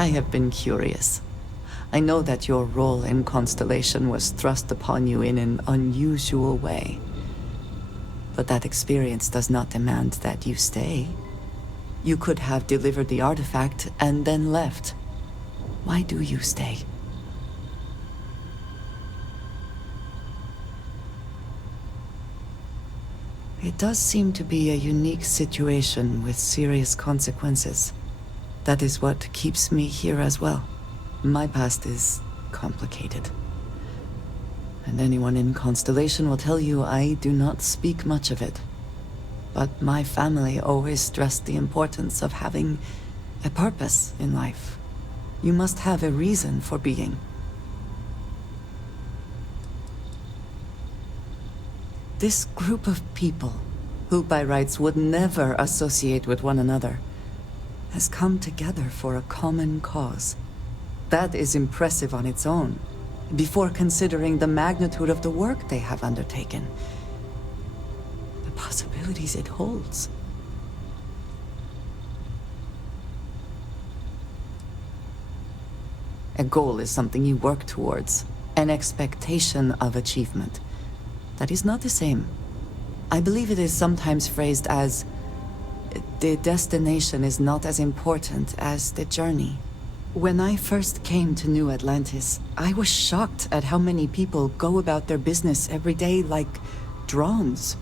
I have been curious. I know that your role in Constellation was thrust upon you in an unusual way. But that experience does not demand that you stay. You could have delivered the artifact and then left. Why do you stay? It does seem to be a unique situation with serious consequences. That is what keeps me here as well. My past is complicated. And anyone in Constellation will tell you I do not speak much of it. But my family always stressed the importance of having a purpose in life. You must have a reason for being. This group of people, who by rights would never associate with one another, has come together for a common cause. That is impressive on its own, before considering the magnitude of the work they have undertaken. The possibilities it holds. A goal is something you work towards, an expectation of achievement. That is not the same. I believe it is sometimes phrased as, the destination is not as important as the journey. When I first came to New Atlantis, I was shocked at how many people go about their business every day like drones.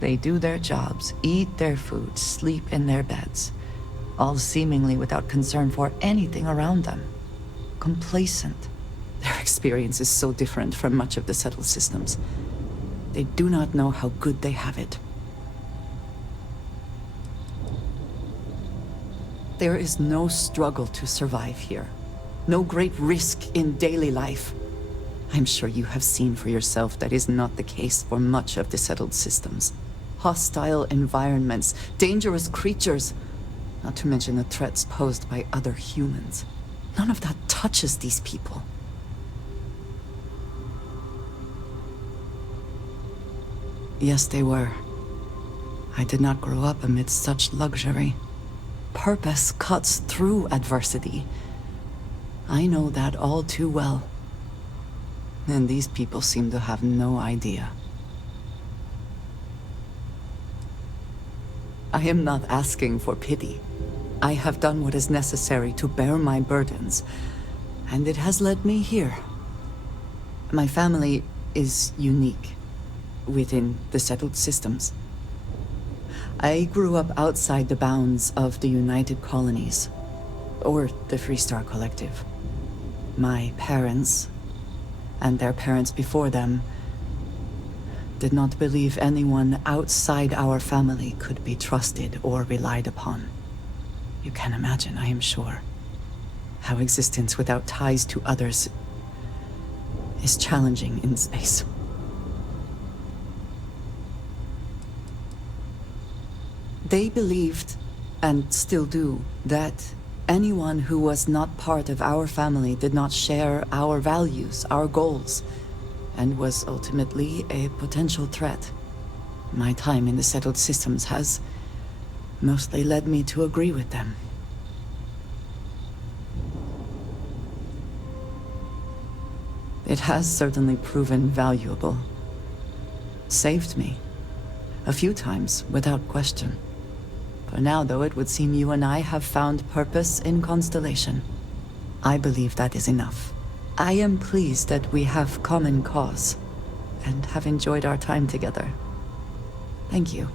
They do their jobs, eat their food, sleep in their beds, all seemingly without concern for anything around them. Complacent. Their experience is so different from much of the settled systems. They do not know how good they have it. There is no struggle to survive here. No great risk in daily life. I'm sure you have seen for yourself that is not the case for much of the settled systems. Hostile environments, dangerous creatures, not to mention the threats posed by other humans. None of that touches these people. Yes, they were. I did not grow up amidst such luxury. Purpose cuts through adversity. I know that all too well. And these people seem to have no idea. I am not asking for pity. I have done what is necessary to bear my burdens, and it has led me here. My family is unique within the settled systems. I grew up outside the bounds of the United Colonies, or the Freestar Collective. My parents, and their parents before them, did not believe anyone outside our family could be trusted or relied upon. You can imagine, I am sure, how existence without ties to others is challenging in space. They believed, and still do, that anyone who was not part of our family did not share our values, our goals, and was ultimately a potential threat. My time in the settled systems has mostly led me to agree with them. It has certainly proven valuable. Saved me. A few times, without question. For now, though, it would seem you and I have found purpose in Constellation. I believe that is enough. I am pleased that we have common cause, and have enjoyed our time together. Thank you.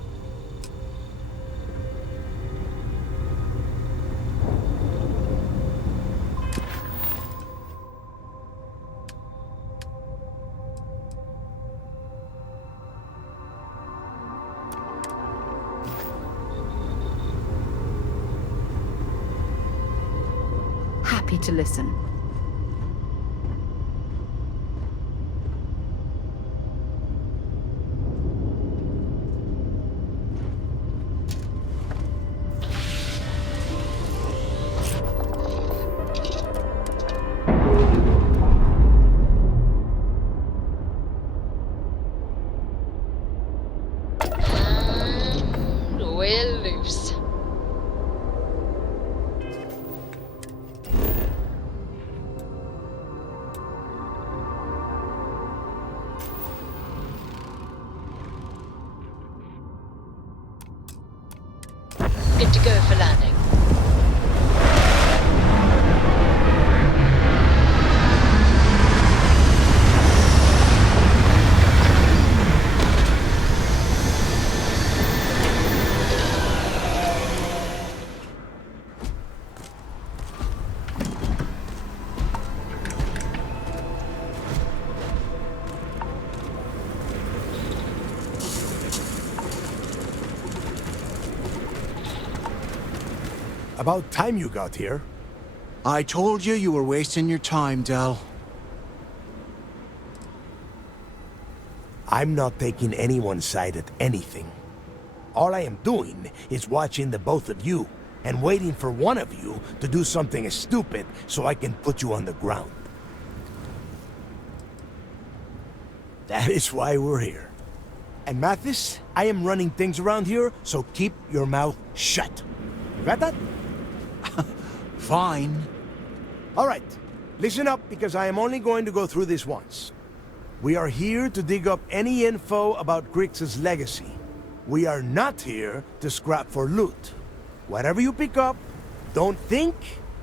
Happy to listen. We're loose. Good to go for landing. About time you got here. I told you you were wasting your time, Del. I'm not taking anyone's side at anything. All I am doing is watching the both of you, and waiting for one of you to do something stupid so I can put you on the ground. That is why we're here. And Mathis, I am running things around here, so keep your mouth shut. You got that? Fine. All right, listen up because I am only going to go through this once. We are here to dig up any info about Kryx's legacy. We are not here to scrap for loot. Whatever you pick up, don't think,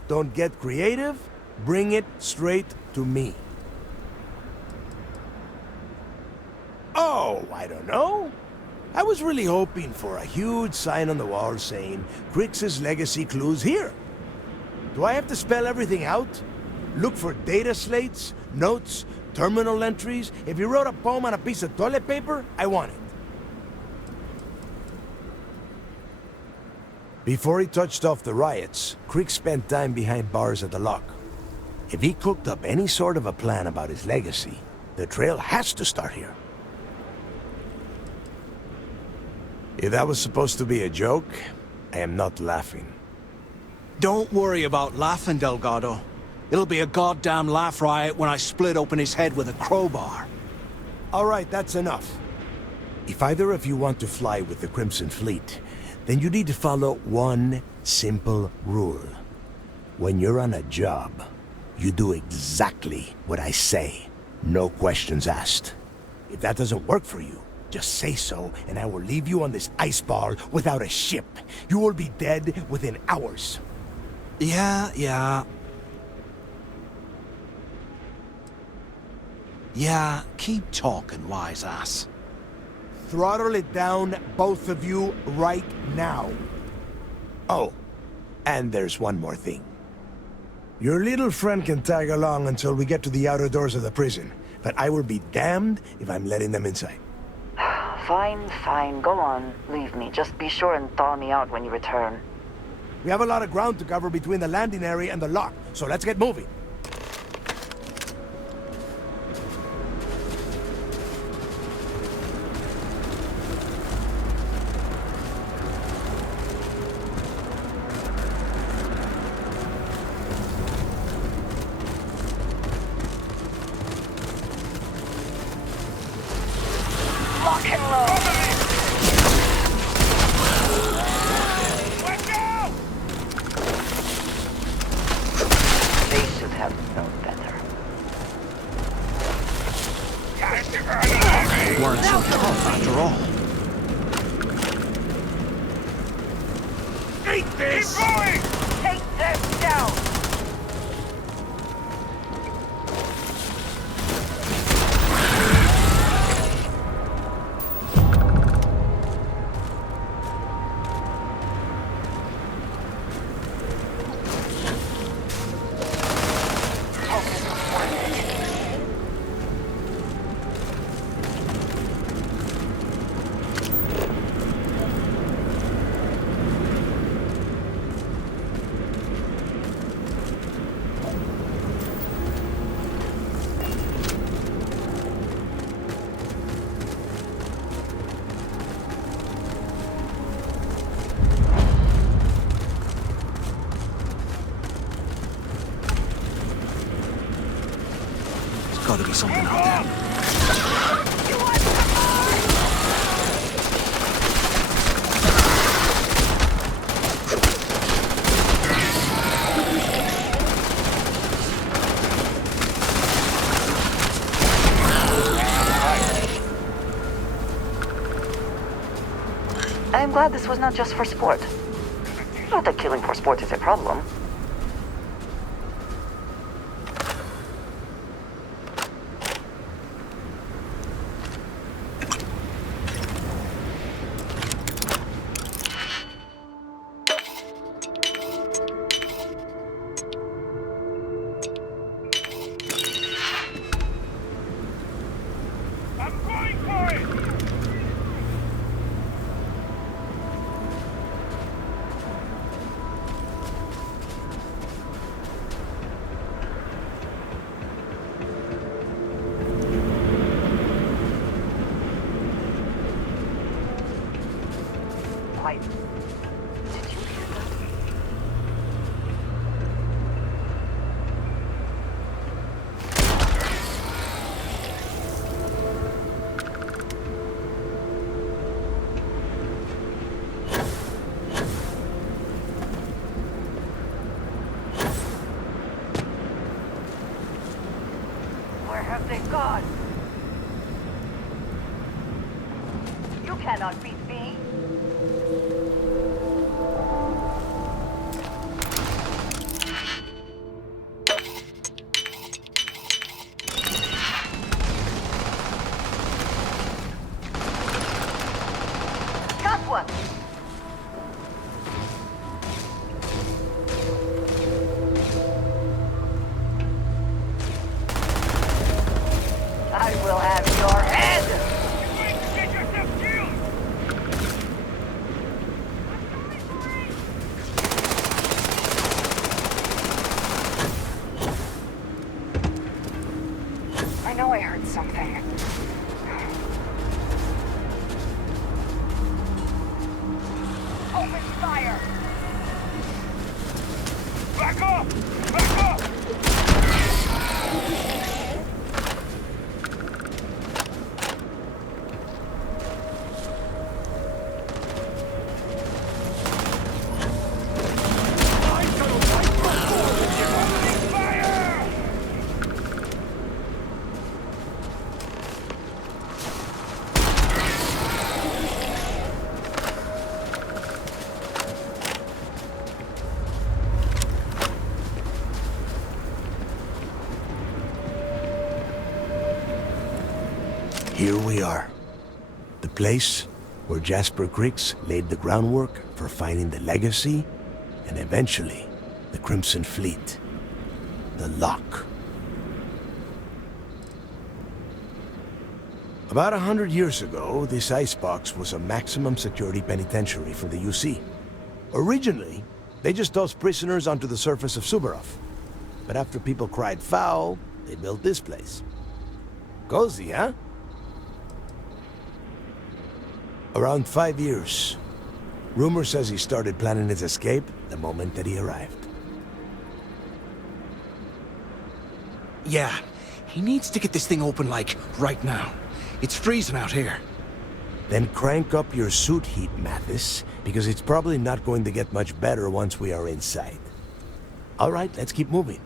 don't get creative, bring it straight to me. Oh, I don't know. I was really hoping for a huge sign on the wall saying, Kryx's legacy clues here. Do I have to spell everything out? Look for data slates, notes, terminal entries? If you wrote a poem on a piece of toilet paper, I want it. Before he touched off the riots, Kryx spent time behind bars at the lock. If he cooked up any sort of a plan about his legacy, the trail has to start here. If that was supposed to be a joke, I am not laughing. Don't worry about laughing, Delgado. It'll be a goddamn laugh riot when I split open his head with a crowbar. All right, that's enough. If either of you want to fly with the Crimson Fleet, then you need to follow one simple rule. When you're on a job, you do exactly what I say. No questions asked. If that doesn't work for you, just say so, and I will leave you on this ice ball without a ship. You will be dead within hours. Yeah, keep talking, wise ass. Throttle it down, both of you, right now. Oh, and there's one more thing. Your little friend can tag along until we get to the outer doors of the prison, but I will be damned if I'm letting them inside. Fine, go on. Leave me. Just be sure and thaw me out when you return. We have a lot of ground to cover between the landing area and the lock, so let's get moving. Lock and load. Weren't so tough after all. Eat this! Keep going! Take them down! Gotta be something out there. I'm glad this was not just for sport. Not that killing for sport is a problem. God! You cannot beat me! Got one! I will have your head! Get yourself killed! I know I heard something. Open fire! Back up! Back up! Here we are. The place where Jasper Kryx laid the groundwork for finding the legacy and eventually the Crimson Fleet. The Lock. About 100 years ago, this icebox was a maximum security penitentiary for the UC. Originally, they just tossed prisoners onto the surface of Suvorov. But after people cried foul, they built this place. Cozy, huh? Around 5 years. Rumor says he started planning his escape the moment that he arrived. Yeah, he needs to get this thing open, like, right now. It's freezing out here. Then crank up your suit heat, Mathis, because it's probably not going to get much better once we are inside. All right, let's keep moving.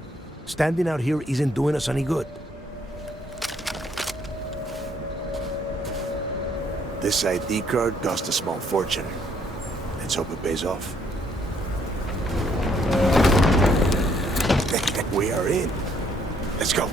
Standing out here isn't doing us any good. This ID card cost a small fortune. Let's hope it pays off. We are in. Let's go.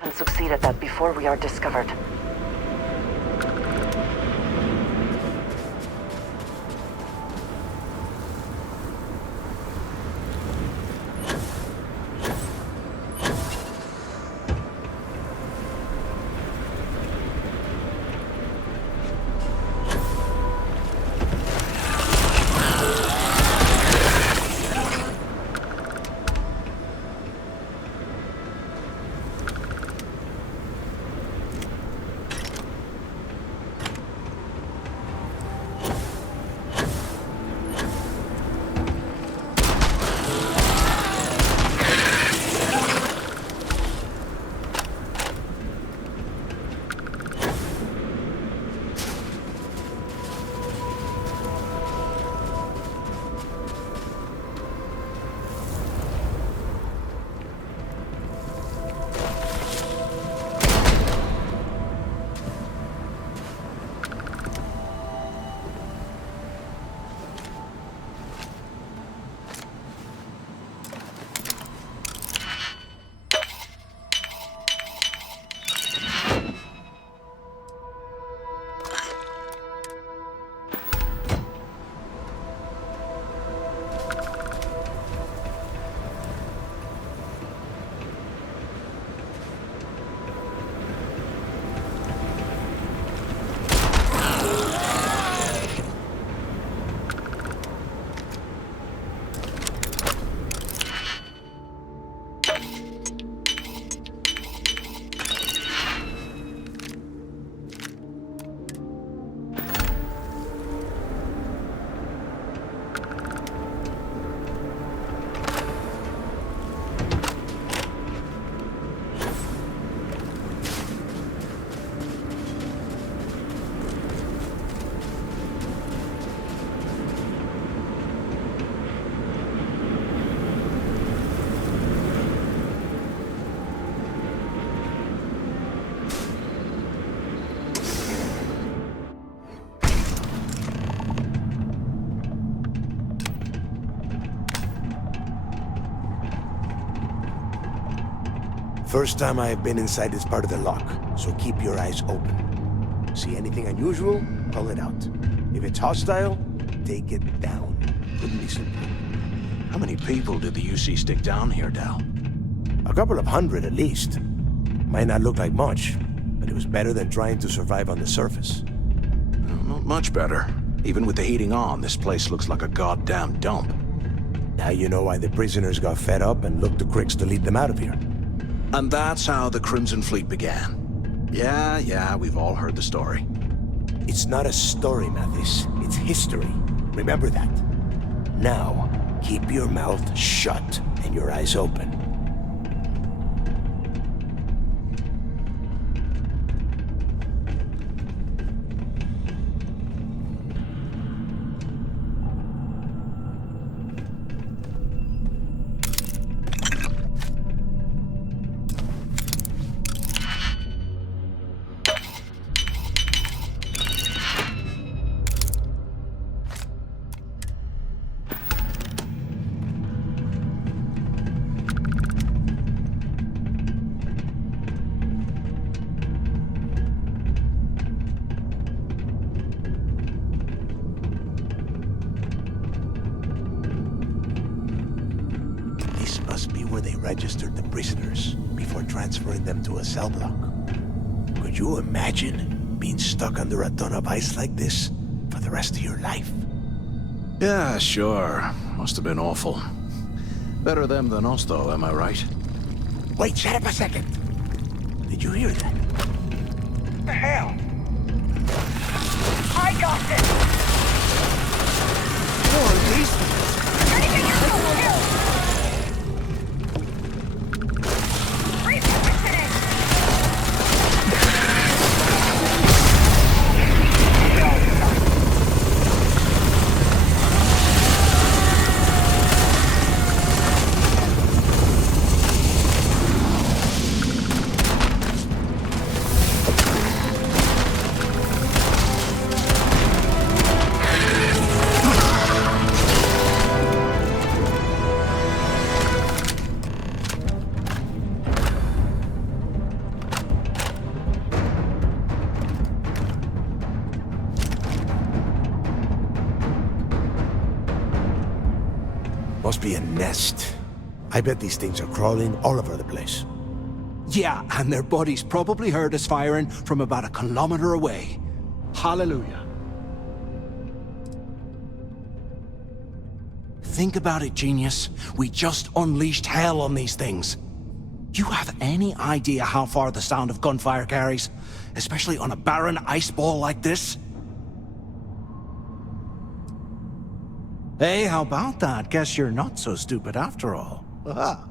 And succeed at that before we are discovered. First time I have been inside this part of the lock, so keep your eyes open. See anything unusual, call it out. If it's hostile, take it down. Couldn't be simple. How many people did the UC stick down here, Del? A couple of hundred at least. Might not look like much, but it was better than trying to survive on the surface. Well, not much better. Even with the heating on, this place looks like a goddamn dump. Now you know why the prisoners got fed up and looked to Kryx to lead them out of here. And that's how the Crimson Fleet began. Yeah, we've all heard the story. It's not a story, Mathis. It's history. Remember that. Now, keep your mouth shut and your eyes open. Registered the prisoners before transferring them to a cell block. Could you imagine being stuck under a ton of ice like this for the rest of your life? Yeah, sure. Must have been awful. Better them than us, though, am I right? Wait, shut up a second. Did you hear that? What the hell? I got this! Who are these things? Anything you do, kill! Must be a nest. I bet these things are crawling all over the place. Yeah, and their buddies probably heard us firing from about a kilometer away. Hallelujah. Think about it, genius. We just unleashed hell on these things. You have any idea how far the sound of gunfire carries? Especially on a barren ice ball like this? Hey, how about that? Guess you're not so stupid after all. Well,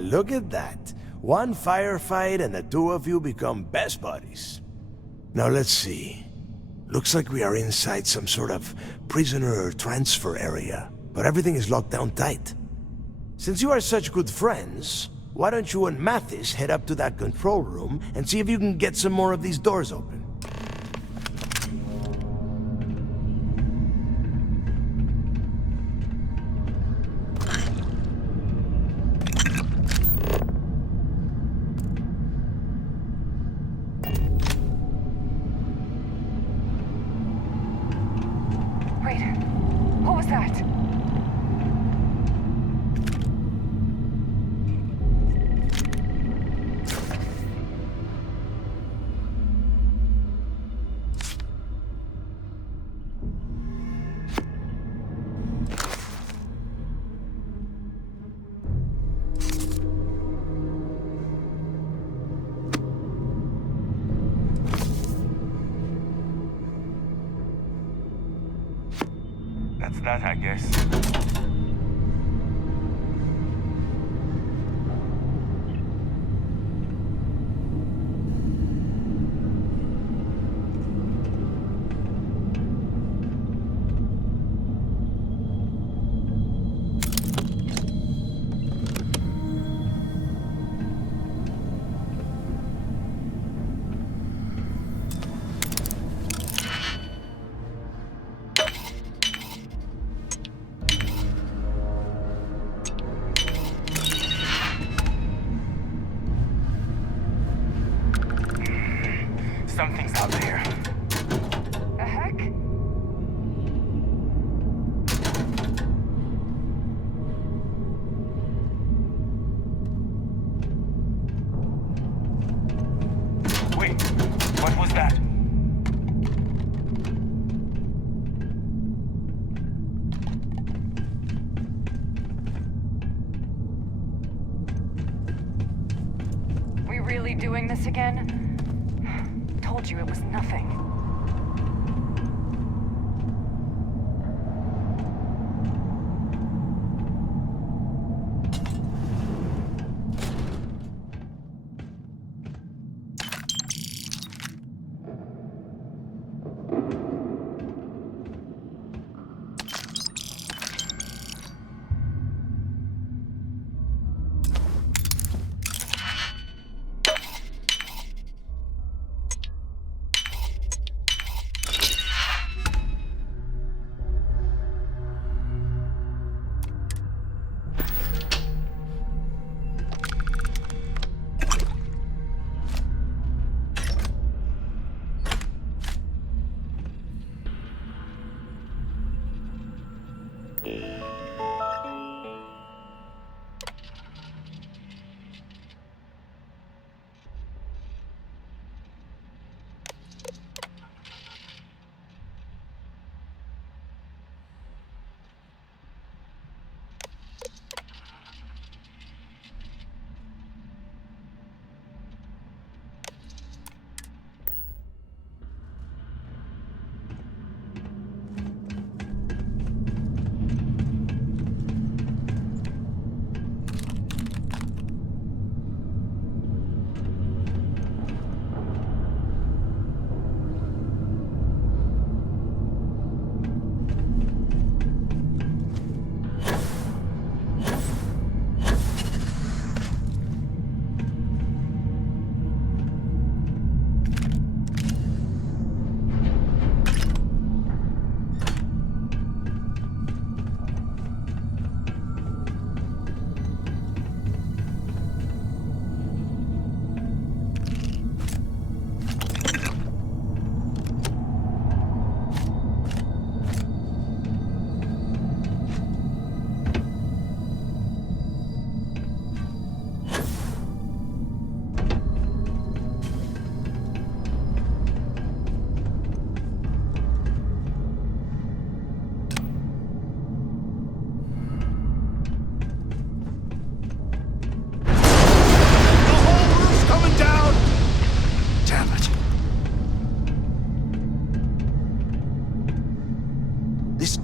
look at that. One firefight and the two of you become best buddies. Now let's see. Looks like we are inside some sort of prisoner transfer area, but everything is locked down tight. Since you are such good friends, why don't you and Mathis head up to that control room and see if you can get some more of these doors open? What was that? That's that, I guess. really doing this again? Told you it was nothing.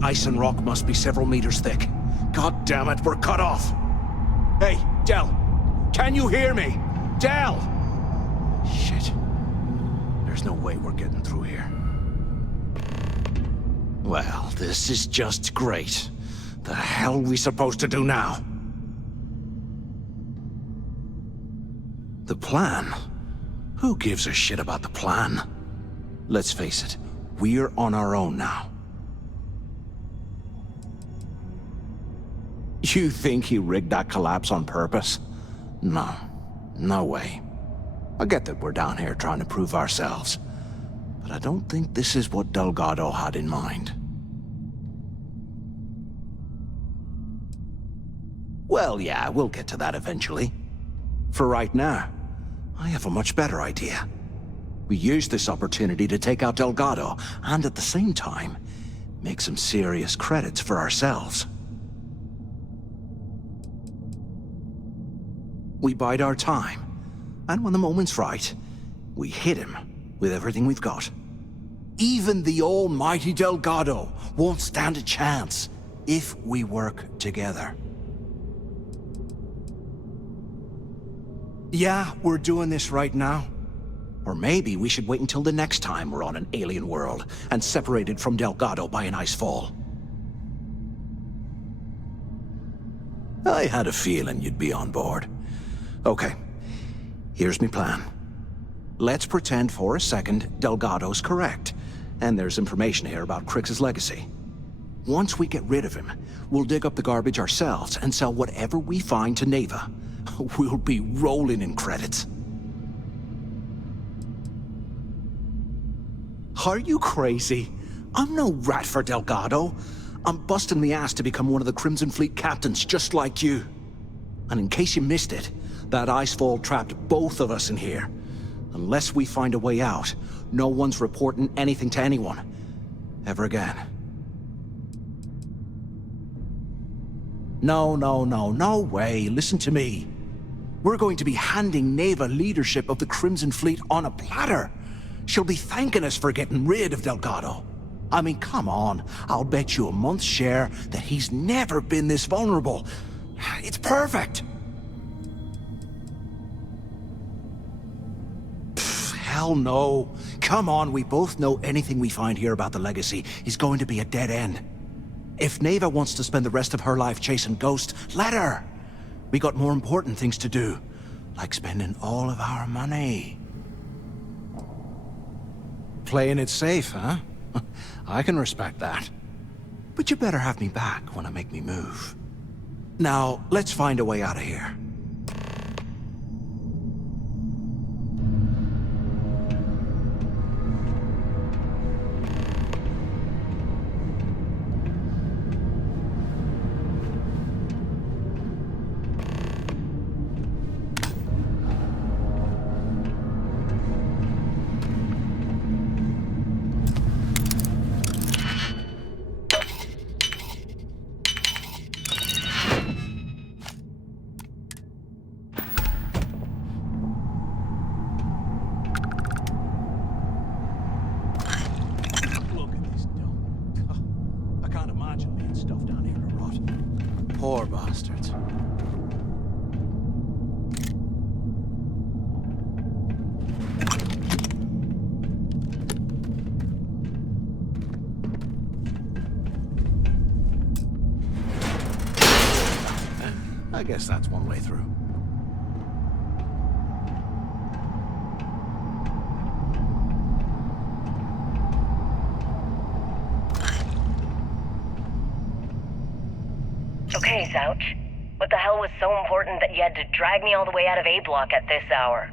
Ice and rock must be several meters thick. God damn it, we're cut off! Hey, Del! Can you hear me? Del! Shit. There's no way we're getting through here. Well, this is just great. The hell are we supposed to do now? The plan? Who gives a shit about the plan? Let's face it, we're on our own now. You think he rigged that collapse on purpose? No. No way. I get that we're down here trying to prove ourselves, but I don't think this is what Delgado had in mind. Well, yeah, we'll get to that eventually. For right now, I have a much better idea. We use this opportunity to take out Delgado, and at the same time, make some serious credits for ourselves. We bide our time, and when the moment's right, we hit him with everything we've got. Even the almighty Delgado won't stand a chance if we work together. Yeah, we're doing this right now. Or maybe we should wait until the next time we're on an alien world and separated from Delgado by an ice fall. I had a feeling you'd be on board. Okay, here's my plan. Let's pretend for a second Delgado's correct, and there's information here about Kryx's legacy. Once we get rid of him, we'll dig up the garbage ourselves and sell whatever we find to Naeva. We'll be rolling in credits. Are you crazy? I'm no rat for Delgado. I'm busting the ass to become one of the Crimson Fleet captains just like you. And in case you missed it, that icefall trapped both of us in here. Unless we find a way out, no one's reporting anything to anyone. Ever again. No way. Listen to me. We're going to be handing Naeva leadership of the Crimson Fleet on a platter. She'll be thanking us for getting rid of Delgado. I mean, come on. I'll bet you a month's share that he's never been this vulnerable. It's perfect. Pfft, hell no. Come on, we both know anything we find here about the Legacy is going to be a dead end. If Naeva wants to spend the rest of her life chasing ghosts, let her. We got more important things to do, like spending all of our money. Playing it safe, huh? I can respect that. But you better have me back when I make me move. Now, let's find a way out of here. Poor bastards. I guess that's one way through. Okay, Zouch. What the hell was so important that you had to drag me all the way out of A Block at this hour?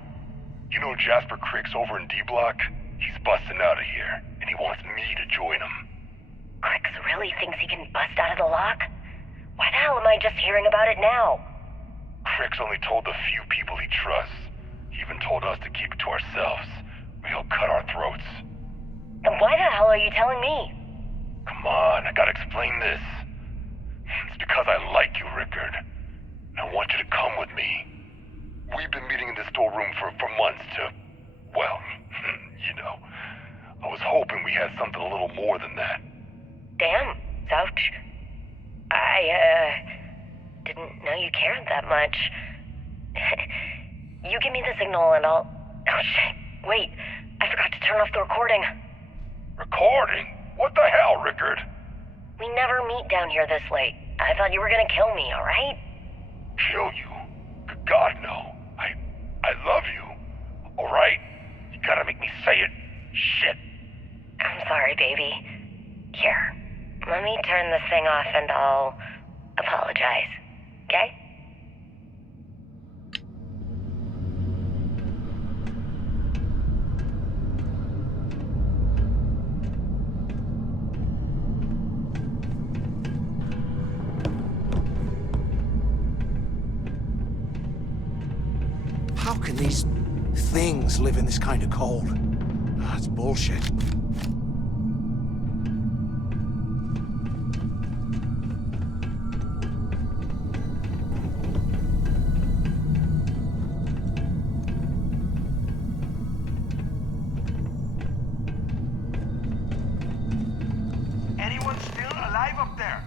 You know Jasper Kryx over in D Block? He's busting out of here, and he wants me to join him. Kryx really thinks he can bust out of the lock? Why the hell am I just hearing about it now? Kryx only told the few people he trusts. He even told us to keep it to ourselves, or he'll cut our throats. Then why the hell are you telling me? Come on, I gotta explain this. It's because I like you, Rickard. I want you to come with me. We've been meeting in the storeroom for months to... well, you know. I was hoping we had something a little more than that. Damn, Zouch. I, didn't know you cared that much. You give me the signal and I'll... Oh, shit. Wait, I forgot to turn off the recording. Recording? What the hell, Rickard? We never meet down here this late. I thought you were gonna kill me, alright? Kill you? God, no. I love you. Alright? You gotta make me say it. Shit. I'm sorry, baby. Here, let me turn this thing off and I'll apologize. Okay? How can these things live in this kind of cold? That's bullshit. Anyone still alive up there?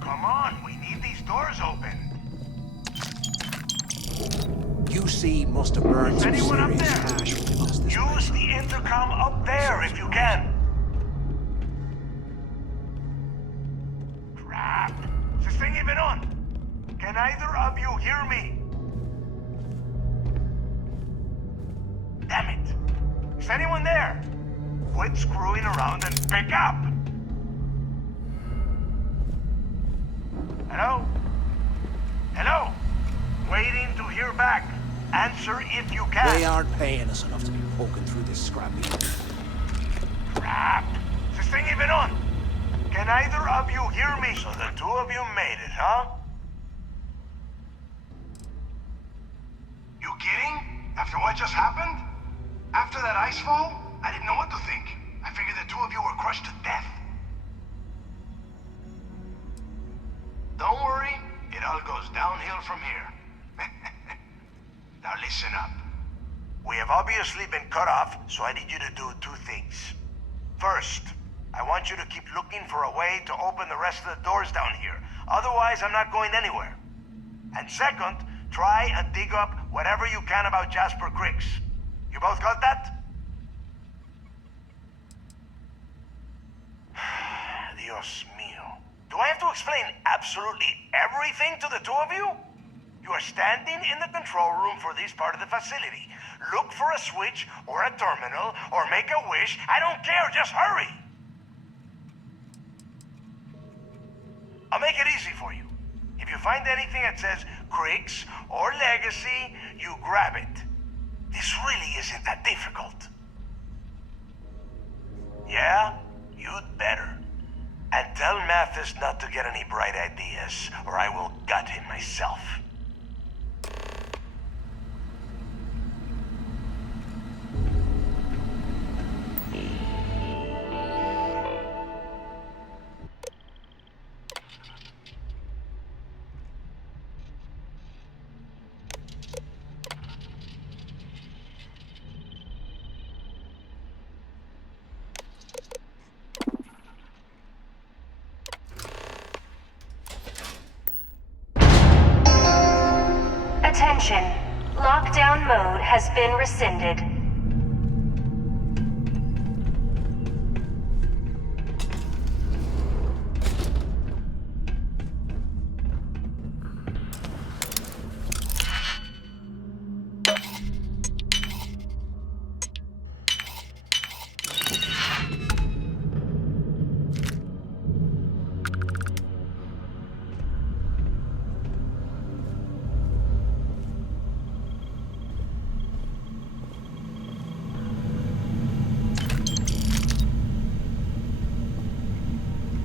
Come on, we need these doors open. UC must have burned some Anyone up serious there? cash when they lost this Use place. the intercom up there if you can. Crap. Is this thing even on? Can either of you hear me? Damn it. Is anyone there? Quit screwing around and pick up. Hello? Hello? Waiting to hear back. Answer if you can. They aren't paying us enough to be poking through this scrappy. Crap! Is this thing even on? Can either of you hear me? So the two of you made it, huh? You kidding? After what just happened? After that ice fall? I didn't know what to think. I figured the two of you were crushed to death. Don't worry, it all goes downhill from here. Now listen up. We have obviously been cut off, so I need you to do two things. First, I want you to keep looking for a way to open the rest of the doors down here. Otherwise, I'm not going anywhere. And second, try and dig up whatever you can about Jasper Kryx. You both got that? Dios mío. Do I have to explain absolutely everything to the two of you? You are standing in the control room for this part of the facility. Look for a switch or a terminal or make a wish. I don't care, just hurry! I'll make it easy for you. If you find anything that says Kryx or Legacy, you grab it. This really isn't that difficult. Yeah? You'd better. And tell Mathis not to get any bright ideas, or I will gut him myself. Attention. Lockdown mode has been rescinded.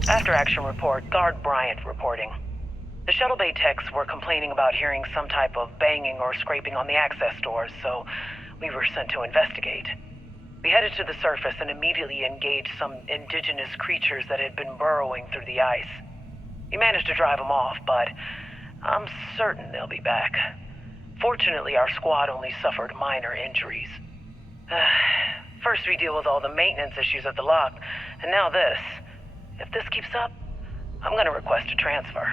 After-action report, Guard Bryant reporting. The Shuttle Bay techs were complaining about hearing some type of banging or scraping on the access doors, so we were sent to investigate. We headed to the surface and immediately engaged some indigenous creatures that had been burrowing through the ice. We managed to drive them off, but I'm certain they'll be back. Fortunately, our squad only suffered minor injuries. First we deal with all the maintenance issues at the lock, and now this. If this keeps up, I'm going to request a transfer.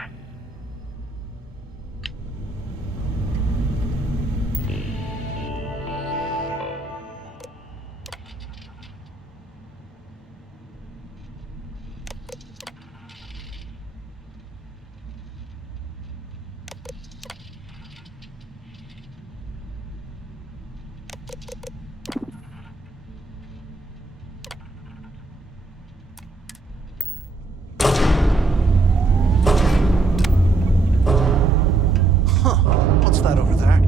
What's that over there?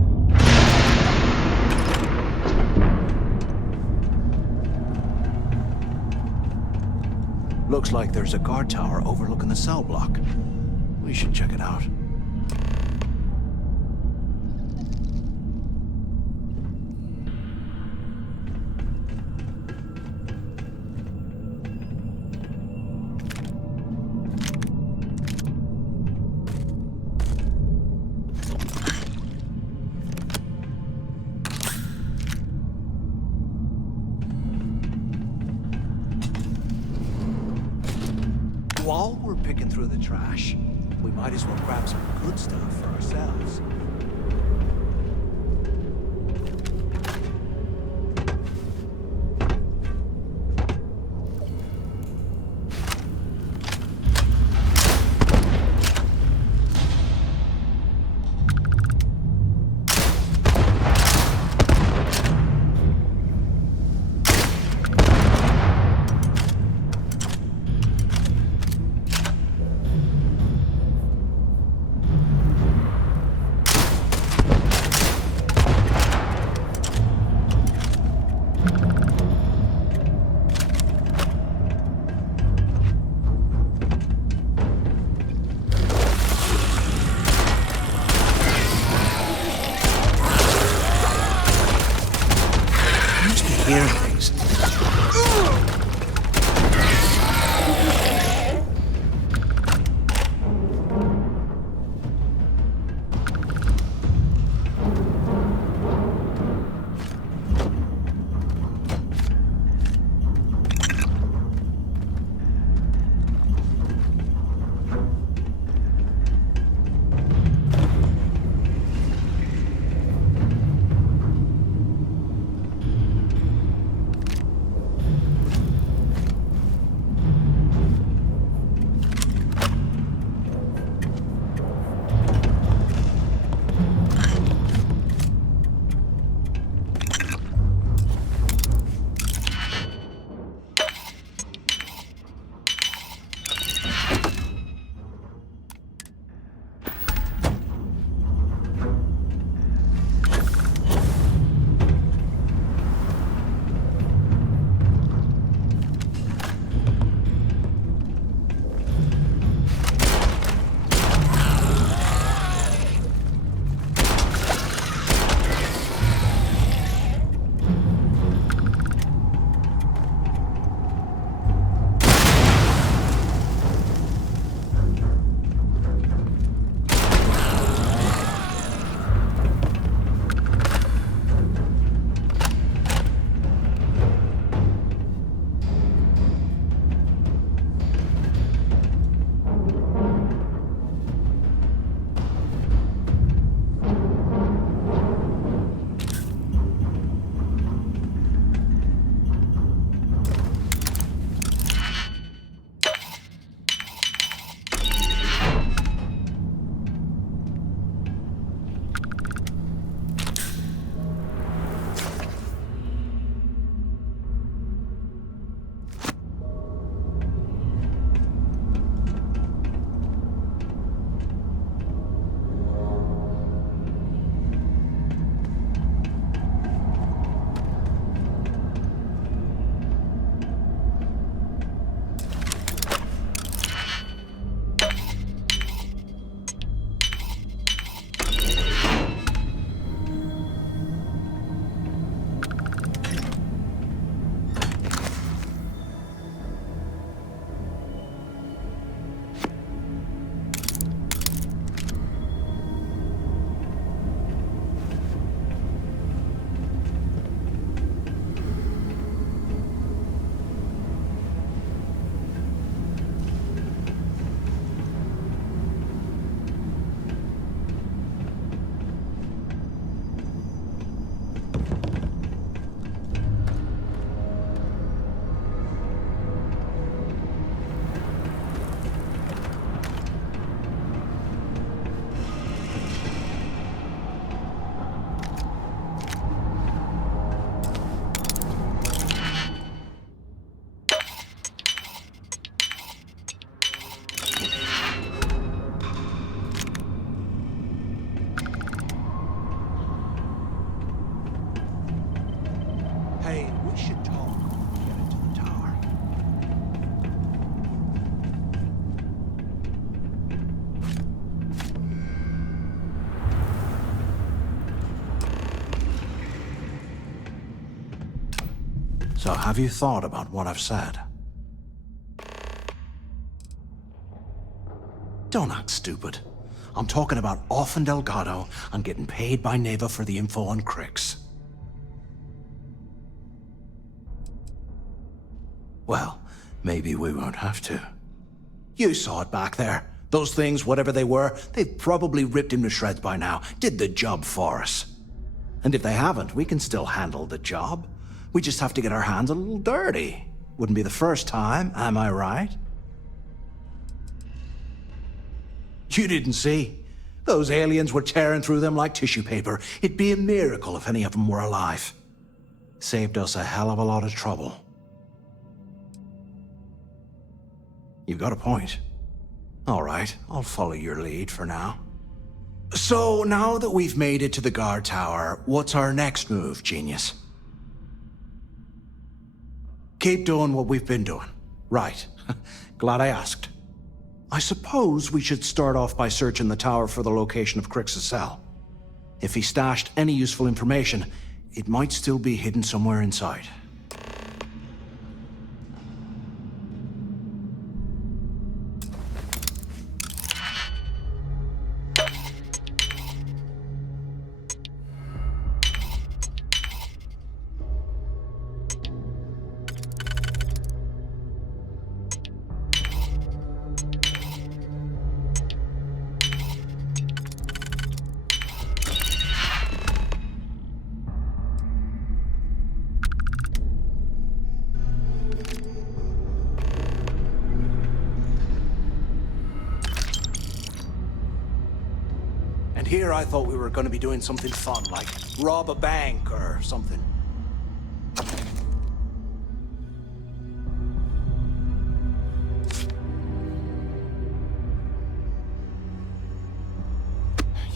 Looks like there's a guard tower overlooking the cell block. We should check it out. While we're picking through the trash, we might as well grab some good stuff for ourselves. Hear things. So have you thought about what I've said? Don't act stupid. I'm talking about off in Delgado and getting paid by Naeva for the info on Kryx. Well, maybe we won't have to. You saw it back there. Those things, whatever they were, they've probably ripped him to shreds by now. Did the job for us. And if they haven't, we can still handle the job. We just have to get our hands a little dirty. Wouldn't be the first time, am I right? You didn't see? Those aliens were tearing through them like tissue paper. It'd be a miracle if any of them were alive. Saved us a hell of a lot of trouble. You've got a point. All right, I'll follow your lead for now. So, now that we've made it to the guard tower, what's our next move, genius? Keep doing what we've been doing. Right. Glad I asked. I suppose we should start off by searching the tower for the location of Kryx's cell. If he stashed any useful information, it might still be hidden somewhere inside. Here I thought we were going to be doing something fun, like rob a bank or something.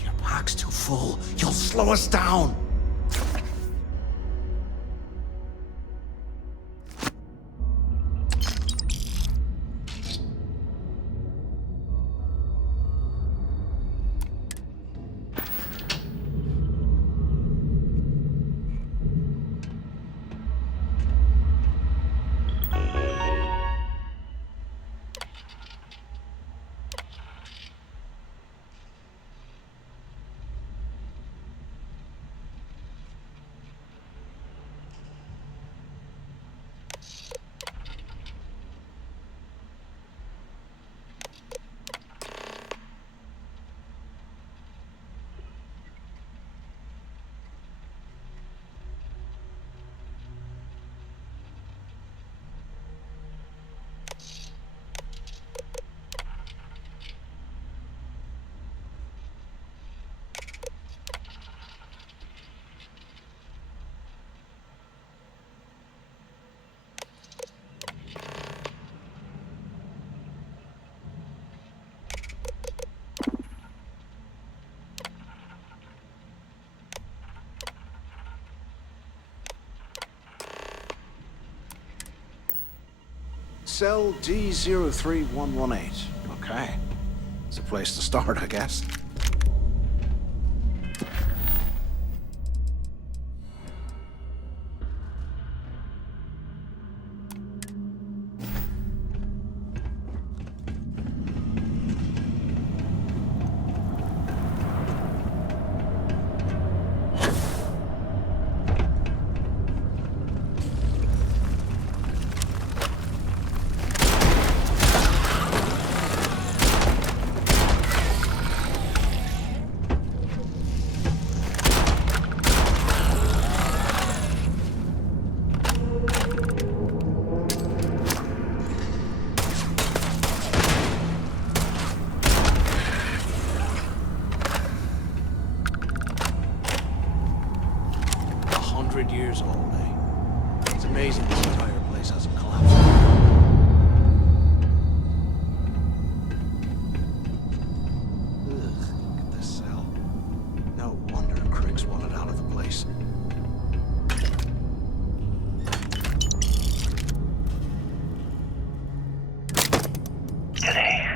Your pack's too full. You'll slow us down. Cell D03118. Okay. It's a place to start, I guess. Years old, eh? It's amazing this entire place hasn't collapsed. Ugh, look at this cell. No wonder Kryx wanted out of the place. Today,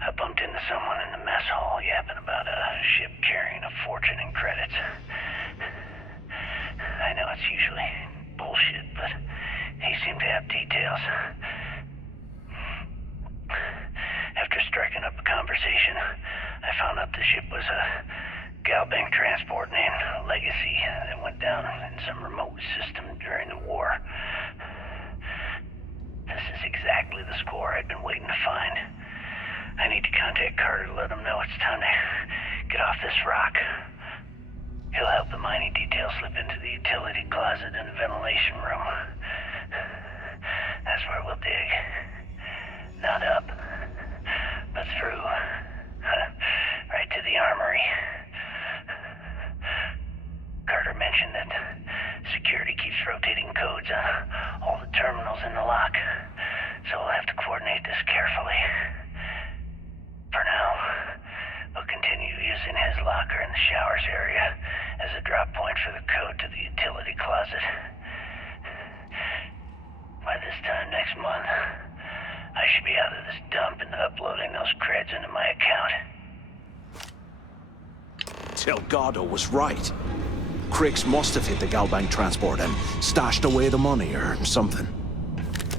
I bumped into someone in the mess hall yapping about a ship carrying a fortune in credits. I know it's usually bullshit, but He seemed to have details. After striking up a conversation, I found out the ship was a Galbank transport named Legacy that went down in some remote system during the war. This is exactly the score I'd been waiting to find. I need to contact Carter to let him know it's time to get off this rock. He'll help the mining detail slip into the utility closet in the ventilation room. That's where we'll dig. Not up, but through. Right to the armory. Carter mentioned that security keeps rotating codes on all the terminals in the lock, so we'll have to coordinate this carefully. For now, we'll continue using his locker in the showers area as a drop point for the code to the utility closet. By this time next month, I should be out of this dump and uploading those creds into my account. Delgado was right. Kryx must have hit the Galbank transport and stashed away the money or something.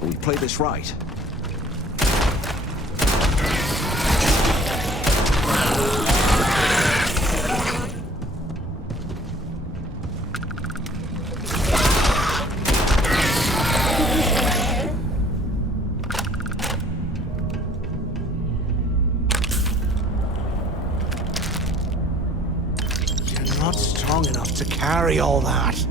We play this right. Not strong enough to carry all that.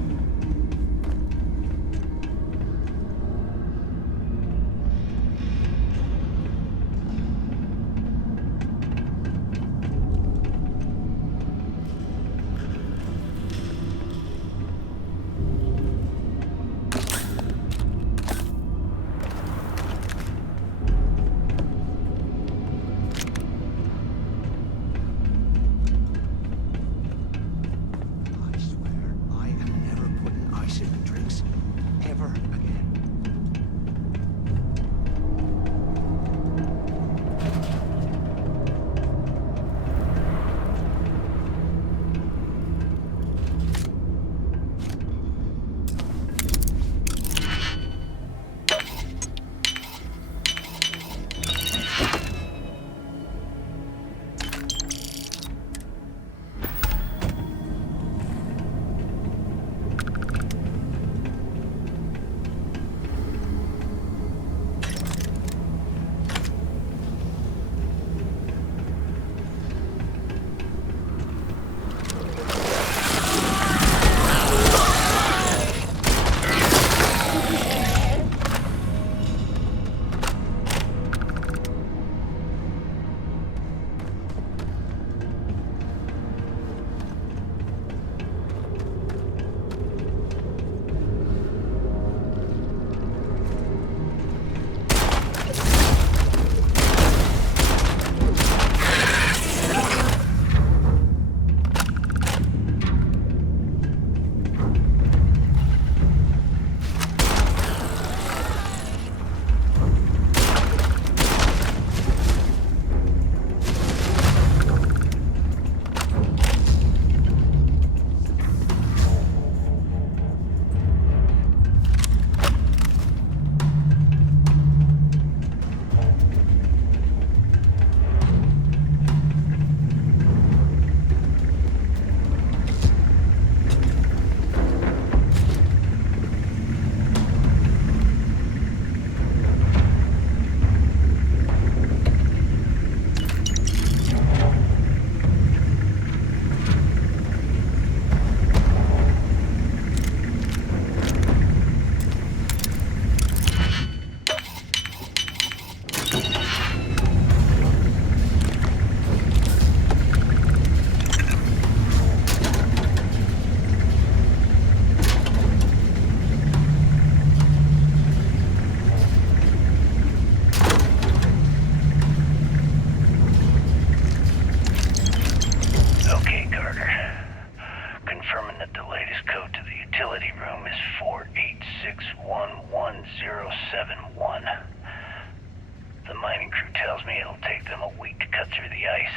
The mining crew tells me it'll take them a week to cut through the ice,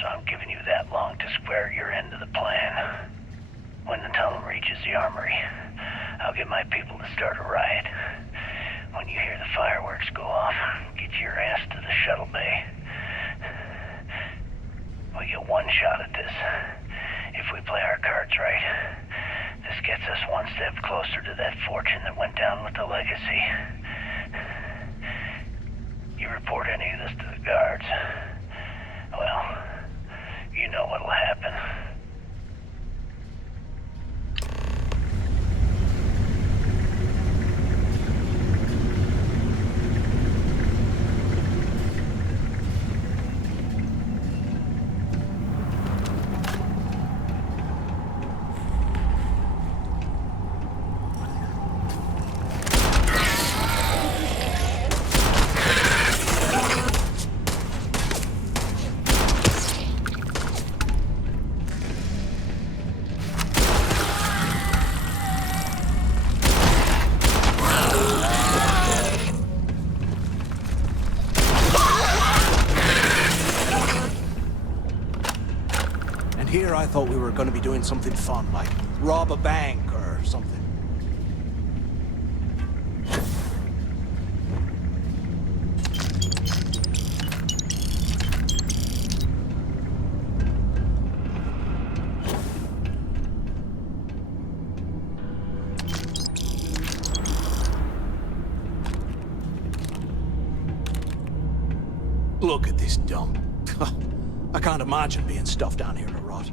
so I'm giving you that long to square your end of the plan. When the tunnel reaches the armory, I'll get my people to start a riot. you hear the fireworks go off, get your ass to the Shuttle Bay. We get one shot at this. If we play our cards right, this gets us one step closer to that fortune that went down with the legacy. You report any of this to the guards, well, you know what'll happen. Here I thought we were going to be doing something fun, like rob a bank or something. Look at this dump. I can't imagine being stuffed down here to rot.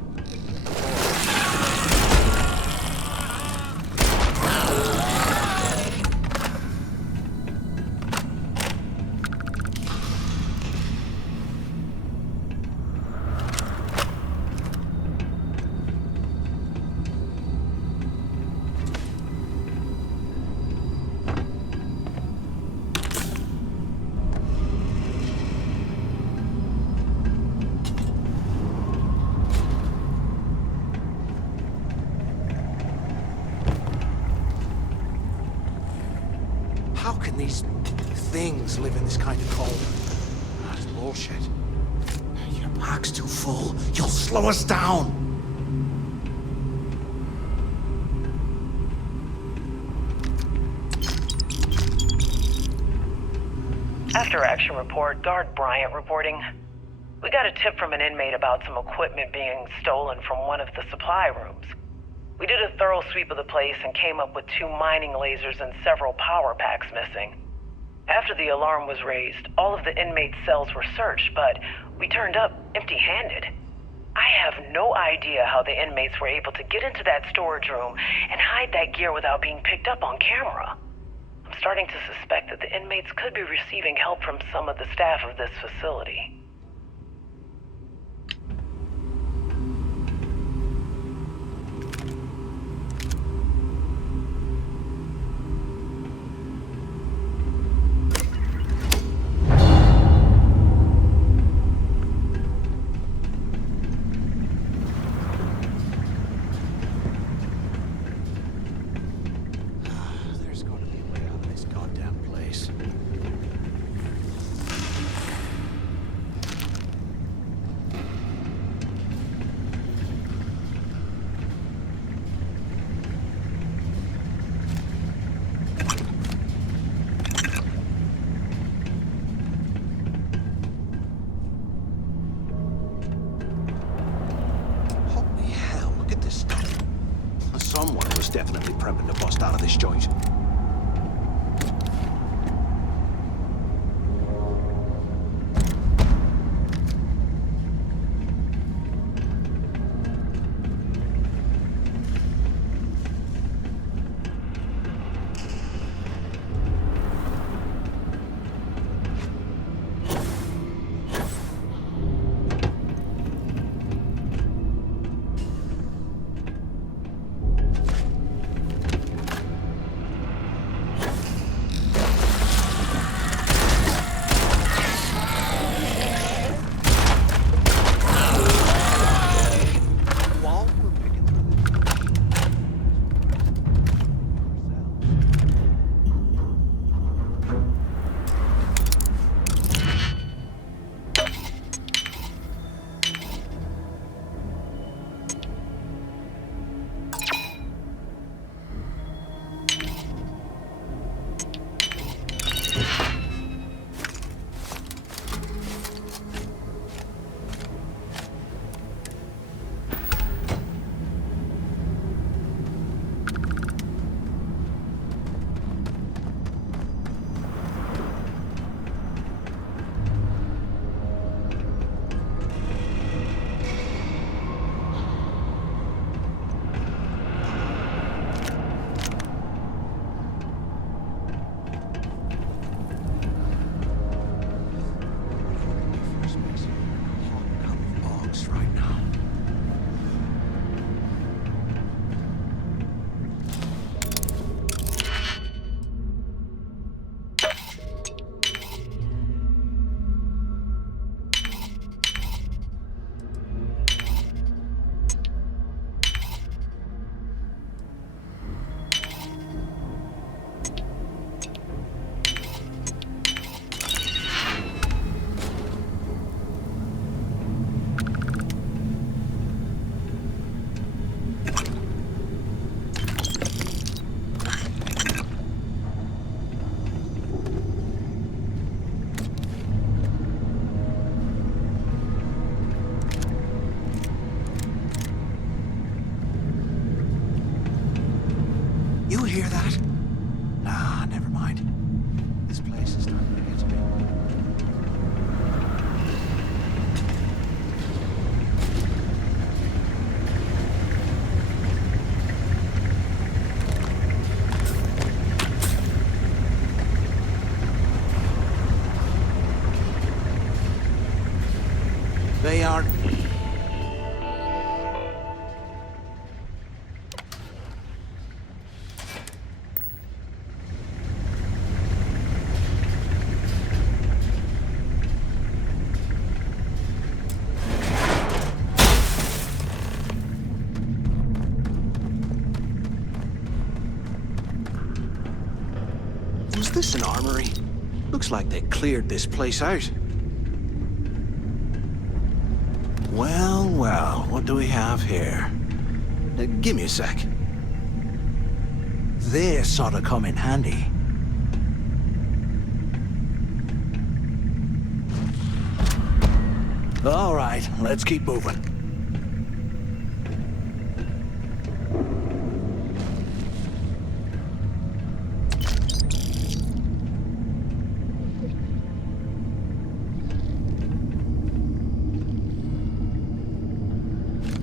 How can these things live in this kind of cold? That's bullshit. Your pack's too full. You'll slow us down. After action report, Guard Bryant reporting. We got a tip from an inmate about some equipment being stolen from one of the supply rooms. We did a thorough sweep of the place and came up with 2 mining lasers and several power packs missing. After the alarm was raised, all of the inmates' cells were searched, but we turned up empty-handed. I have no idea how the inmates were able to get into that storage room and hide that gear without being picked up on camera. I'm starting to suspect that the inmates could be receiving help from some of the staff of this facility. Someone was definitely prepping to bust out of this joint. hear that? Nah, never mind. This place is starting to get to me. They aren't... Was this an armory? Looks like they cleared this place out. Well, well, what do we have here? Give me a sec. This ought to come in handy. All right, let's keep moving.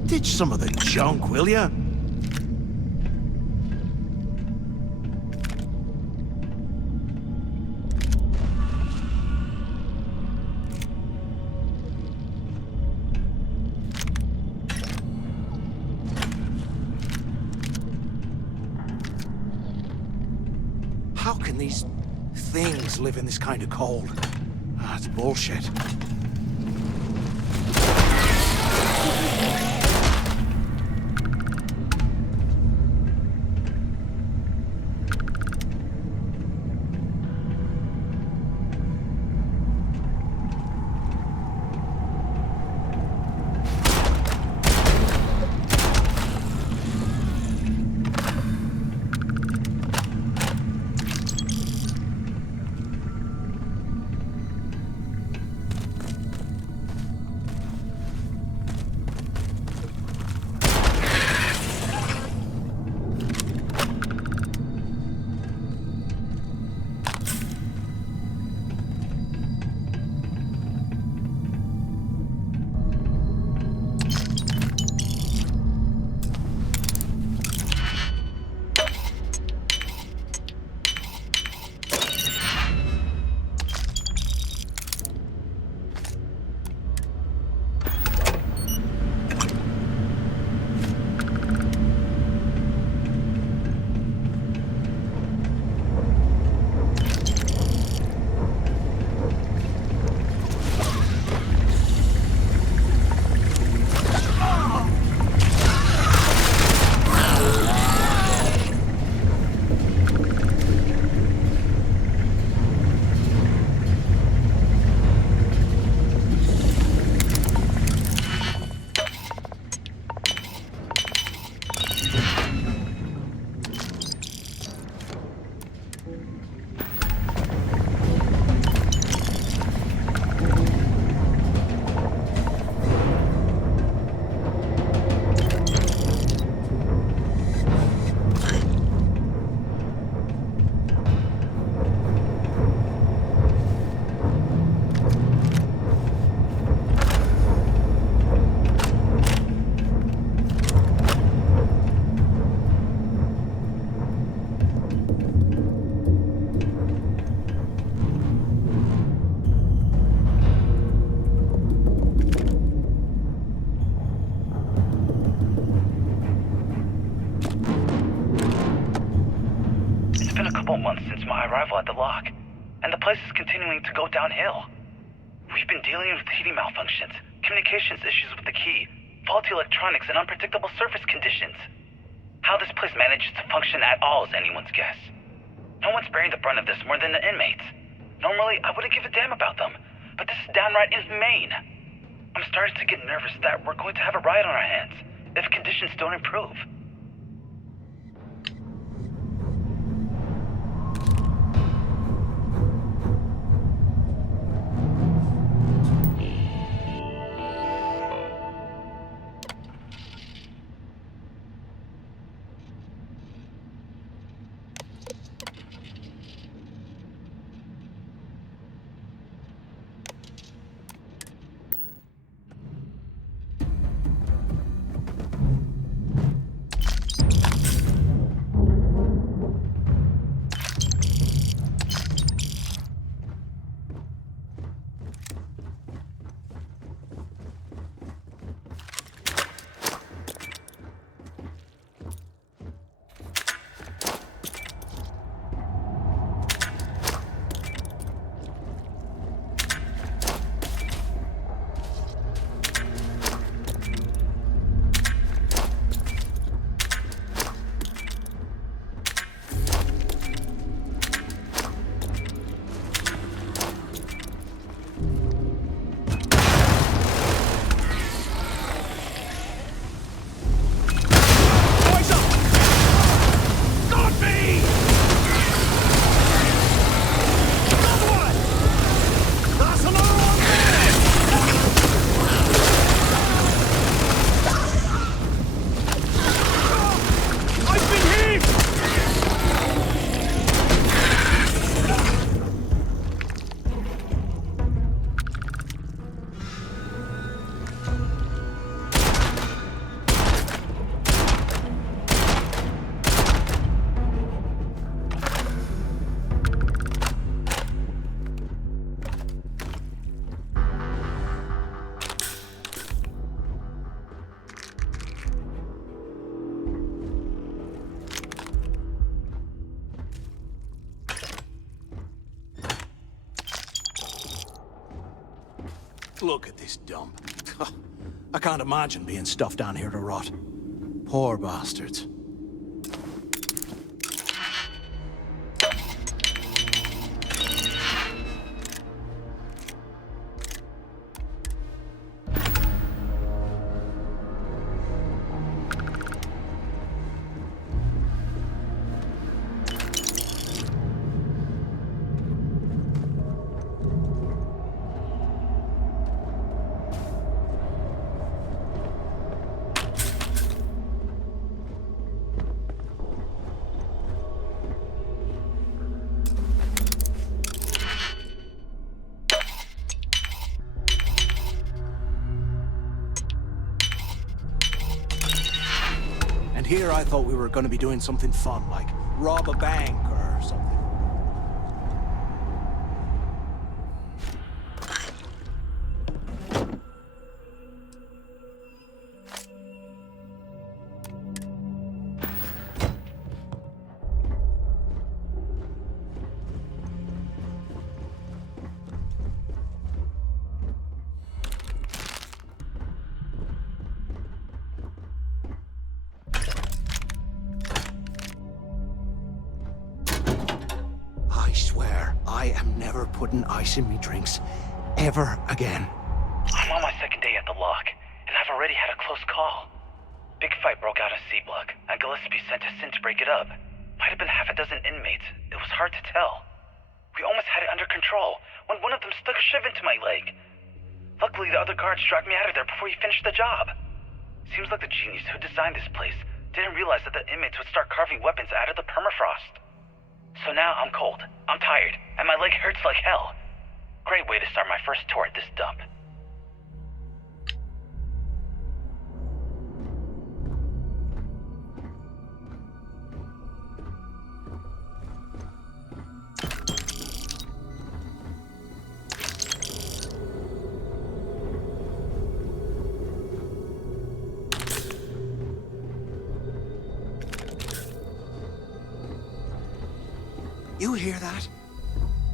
Ditch some of the junk, will ya? How can these things live in this kind of cold? That's bullshit. Months since my arrival at the lock, and the place is continuing to go downhill. We've been dealing with heating malfunctions, communications issues with the key, faulty electronics, and unpredictable surface conditions. How this place manages to function at all is anyone's guess. No one's bearing the brunt of this more than the inmates. Normally, I wouldn't give a damn about them, but this is downright inhumane. I'm starting to get nervous that we're going to have a riot on our hands if conditions don't improve. Look at this dump. I can't imagine being stuffed down here to rot. Poor bastards. Here I thought we were going to be doing something fun, like rob a bank or something. Putting ice in me drinks ever again. I'm on my second day at the lock, and I've already had a close call. Big fight broke out at C Block, and Gillespie sent us in to break it up. Might have been half a dozen inmates. It was hard to tell. We almost had it under control when one of them stuck a shiv into my leg. Luckily, the other guards dragged me out of there before he finished the job. Seems like the genius who designed this place didn't realize that the inmates would start carving weapons out of the permafrost. So now I'm cold, I'm tired, and my leg hurts like hell. Great way to start my first tour at this dump. You hear that?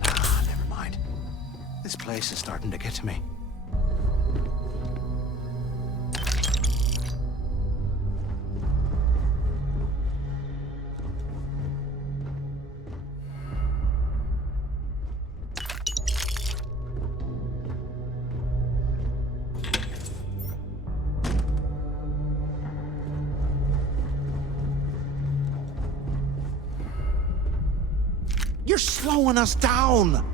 Ah, never mind. This place is starting to get to me. You're slowing us down!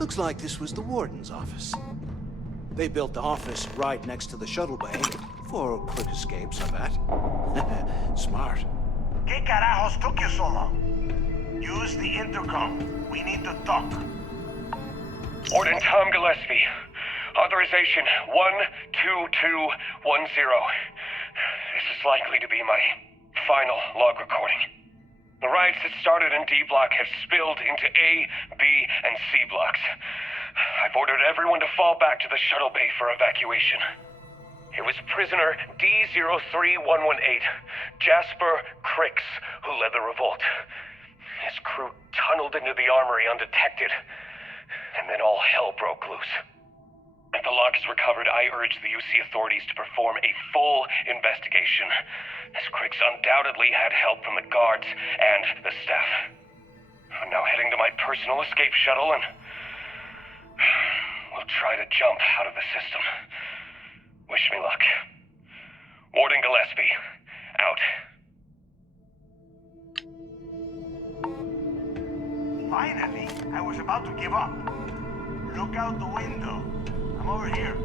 Looks like this was the Warden's office. They built the office right next to the Shuttle Bay for quick escapes, I bet. Smart. ¿Qué carajos took you so long? Use the intercom. We need to talk. Warden Tom Gillespie. Authorization 12210. This is likely to be my final log recording. The riots that started in D Block have spilled into A, B, and C blocks. I've ordered everyone to fall back to the Shuttle Bay for evacuation. It was prisoner D03118, Jasper Kryx, who led the revolt. His crew tunneled into the armory undetected, and then all hell broke loose. If the log is recovered, I urge the UC authorities to perform a full investigation, as Kryx undoubtedly had help from the guards and the staff. I'm now heading to my personal escape shuttle, and we'll try to jump out of the system. Wish me luck. Warden Gillespie, out. Finally, I was about to give up. Look Look out the window. I'm over here.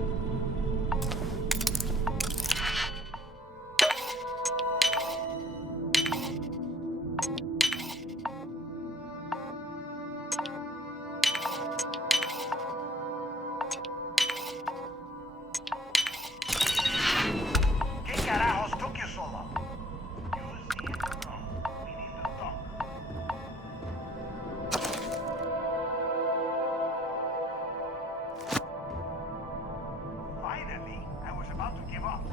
¿Qué carajos took you so long? Use the intercom. We need to talk. Finally, I was about to give up.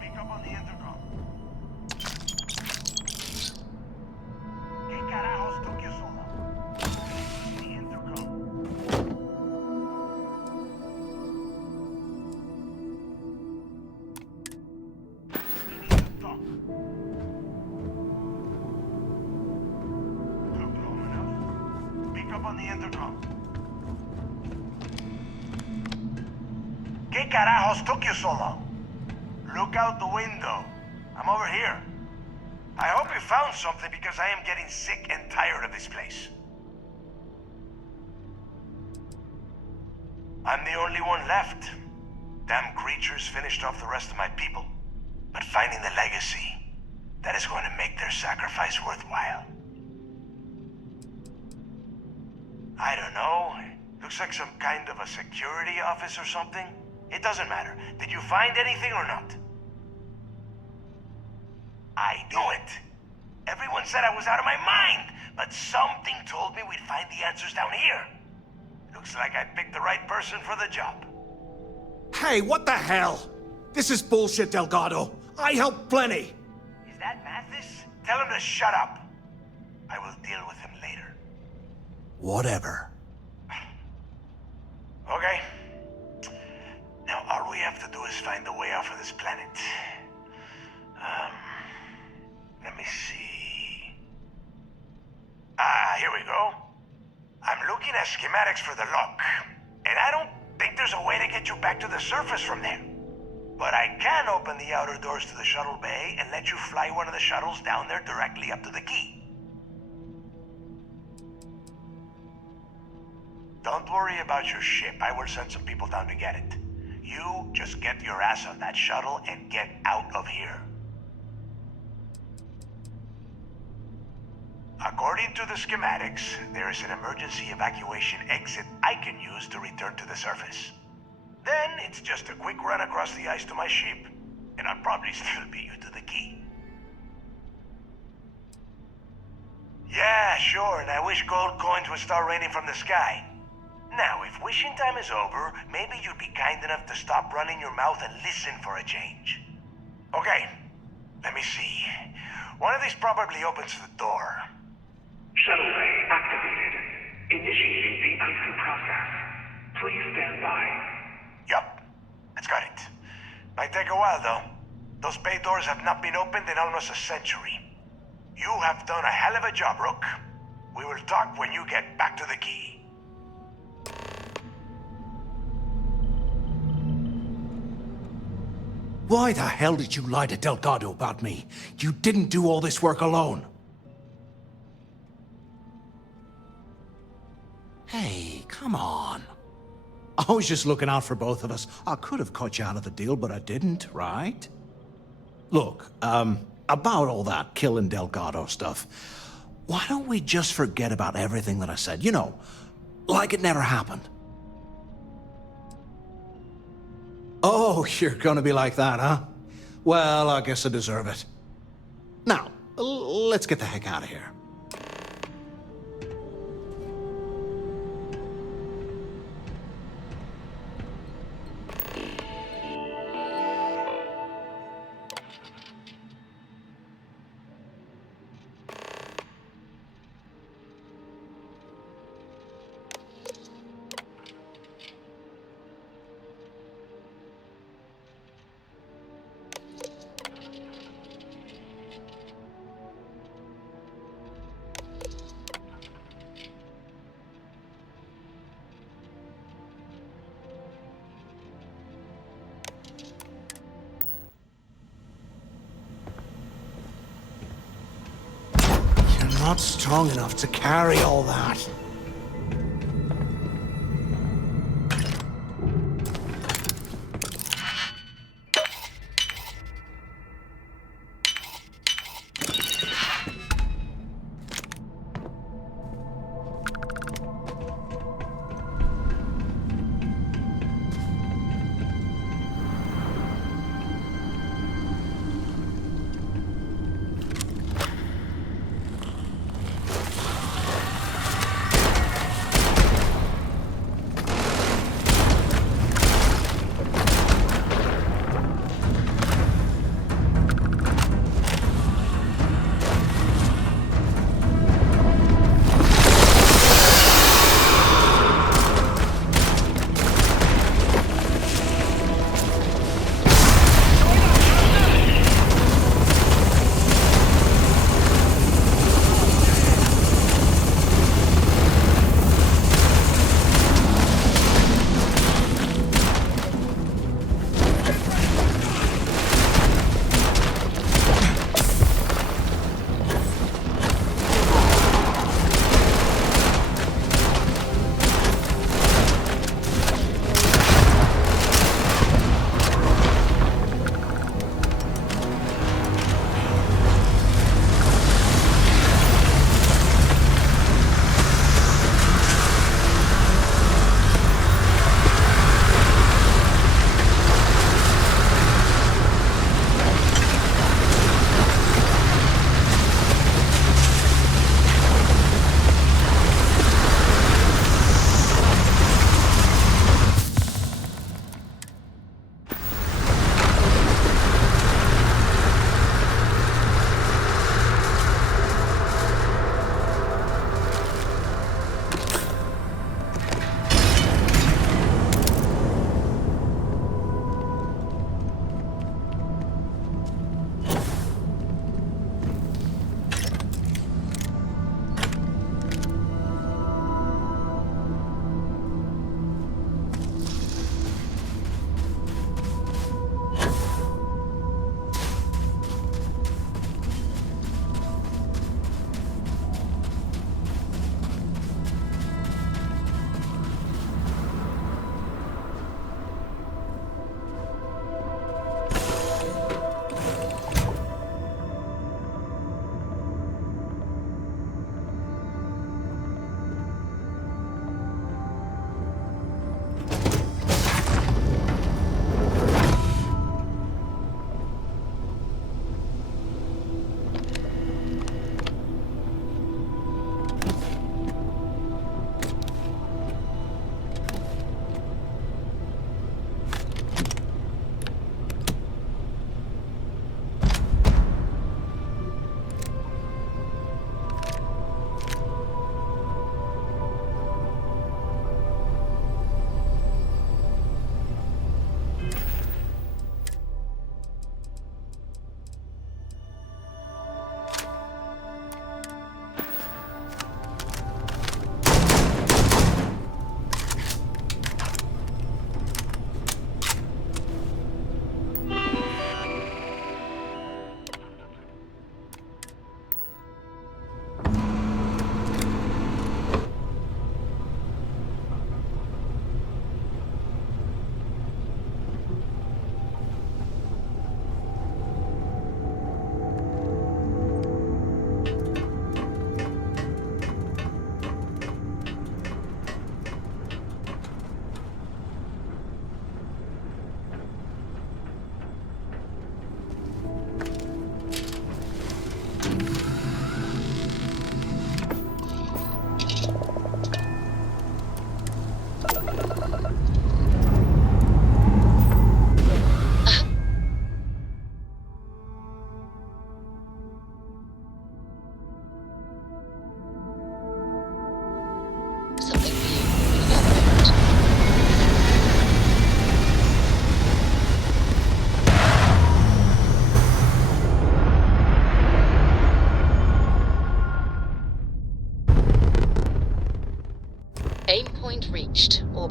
Pick up on the intercom. ¿Qué carajos took you so long? Use the intercom. We need to talk. Took long enough. Pick up on the intercom. ¿Qué carajos took you so long? Look out the window. I'm over here. I hope you found something because I am getting sick and tired of this place. I'm the only one left. Damn creatures finished off the rest of my people. But finding the legacy, that is going to make their sacrifice worthwhile. I don't know. Looks like some kind of a security office or something. It doesn't matter. Did you find anything or not? I knew it. Everyone said I was out of my mind, but something told me we'd find the answers down here. Looks like I picked the right person for the job. Hey, what the hell? This is bullshit, Delgado. I helped plenty. Is that Mathis? Tell him to shut up. I will deal with him later. Whatever. Okay. Now all we have to do is find a way off of this planet. Let me see. Here we go. I'm looking at schematics for the lock, and I don't think there's a way to get you back to the surface from there. But I can open the outer doors to the Shuttle Bay and let you fly one of the shuttles down there directly up to the key. Don't worry about your ship. I will send some people down to get it. You just get your ass on that shuttle and get out of here. According to the schematics, there is an emergency evacuation exit I can use to return to the surface. Then it's just a quick run across the ice to my ship, and I'll probably still beat you to the key. Yeah, sure, and I wish gold coins would start raining from the sky. Now, if wishing time is over, maybe you'd be kind enough to stop running your mouth and listen for a change. Okay, let me see. One of these probably opens the door. Shuttle Bay activated. Initiating the icing process. Please stand by. Yup, that's got it. Might take a while, though. Those bay doors have not been opened in almost a century. You have done a hell of a job, Rook. We will talk when you get back to the key. Why the hell did you lie to Delgado about me? You didn't do all this work alone. Hey, come on. I was just looking out for both of us. I could have cut you out of the deal, but I didn't, right? Look, about all that killing Delgado stuff, why don't we just forget about everything that I said? You know, like it never happened. Oh, you're gonna be like that, huh? Well, I guess I deserve it. Now, let's get the heck out of here. Not strong enough to carry all that.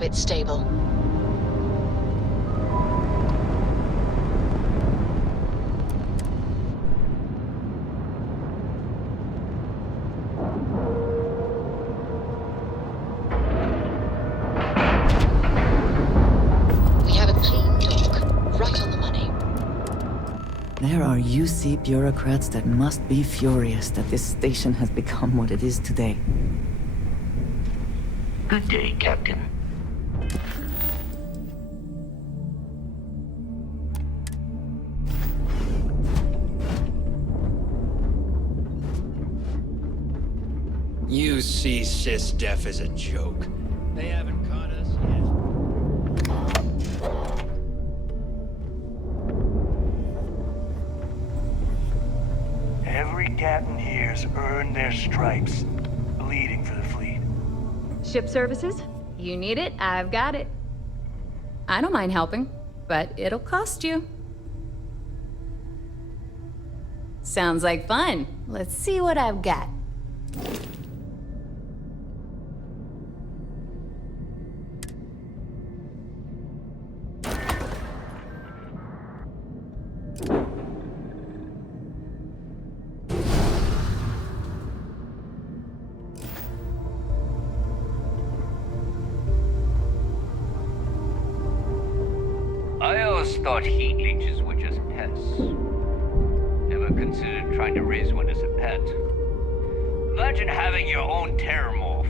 orbit stable. We have a clean dock, right on the money. There are UC bureaucrats that must be furious that this station has become what it is today. Good day, Captain. You see SysDef as a joke. They haven't caught us yet. Every captain here's earned their stripes, bleeding for the fleet. Ship services? You need it, I've got it. I don't mind helping, but it'll cost you. Sounds like fun. Let's see what I've got. I always thought heat leeches were just pests. Never considered trying to raise one as a pet. Imagine having your own terramorph.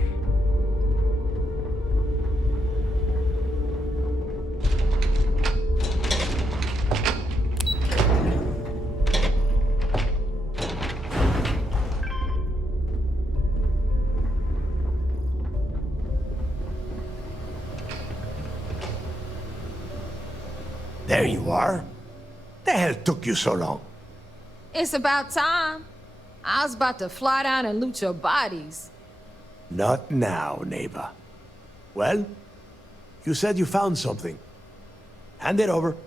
There you are. The hell took you so long? It's about time. I was about to fly down and loot your bodies. Not now, Naeva. Well, you said you found something. Hand it over.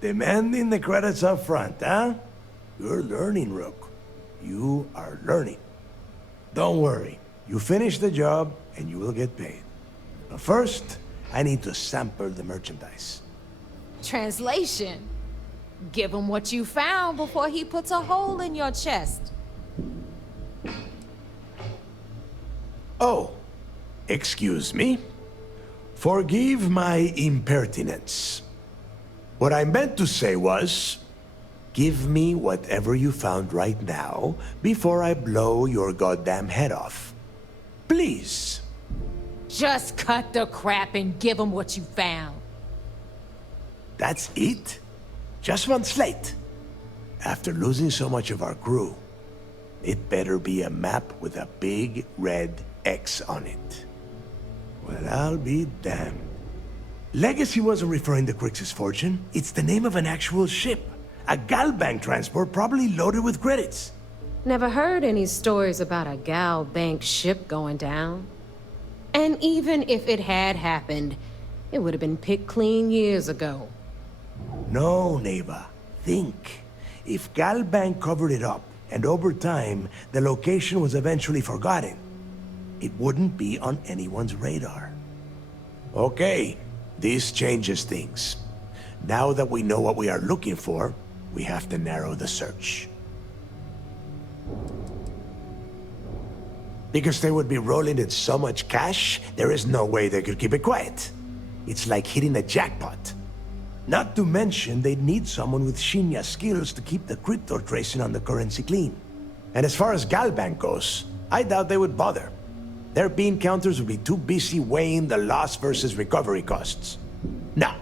Demanding the credits up front, huh? You're learning, Rook. You are learning. Don't worry. You finish the job, and you will get paid. But first, I need to sample the merchandise. Translation. Give him what you found before he puts a hole in your chest. Oh, excuse me. Forgive my impertinence. What I meant to say was, give me whatever you found right now before I blow your goddamn head off. Please. Just cut the crap and give him what you found. That's it? Just one slate? After losing so much of our crew, it better be a map with a big red X on it. Well, I'll be damned. Legacy wasn't referring to Kryx's fortune. It's the name of an actual ship. A Galbank transport probably loaded with credits. Never heard any stories about a Gal Bank ship going down. And even if it had happened, it would have been picked clean years ago. No, Naeva. Think. If Galbank covered it up, and over time, the location was eventually forgotten, it wouldn't be on anyone's radar. Okay, this changes things. Now that we know what we are looking for, we have to narrow the search. Because they would be rolling in so much cash, there is no way they could keep it quiet. It's like hitting a jackpot. Not to mention, they'd need someone with Shinya skills to keep the crypto tracing on the currency clean. And as far as Galbank goes, I doubt they would bother. Their bean counters would be too busy weighing the loss versus recovery costs. No,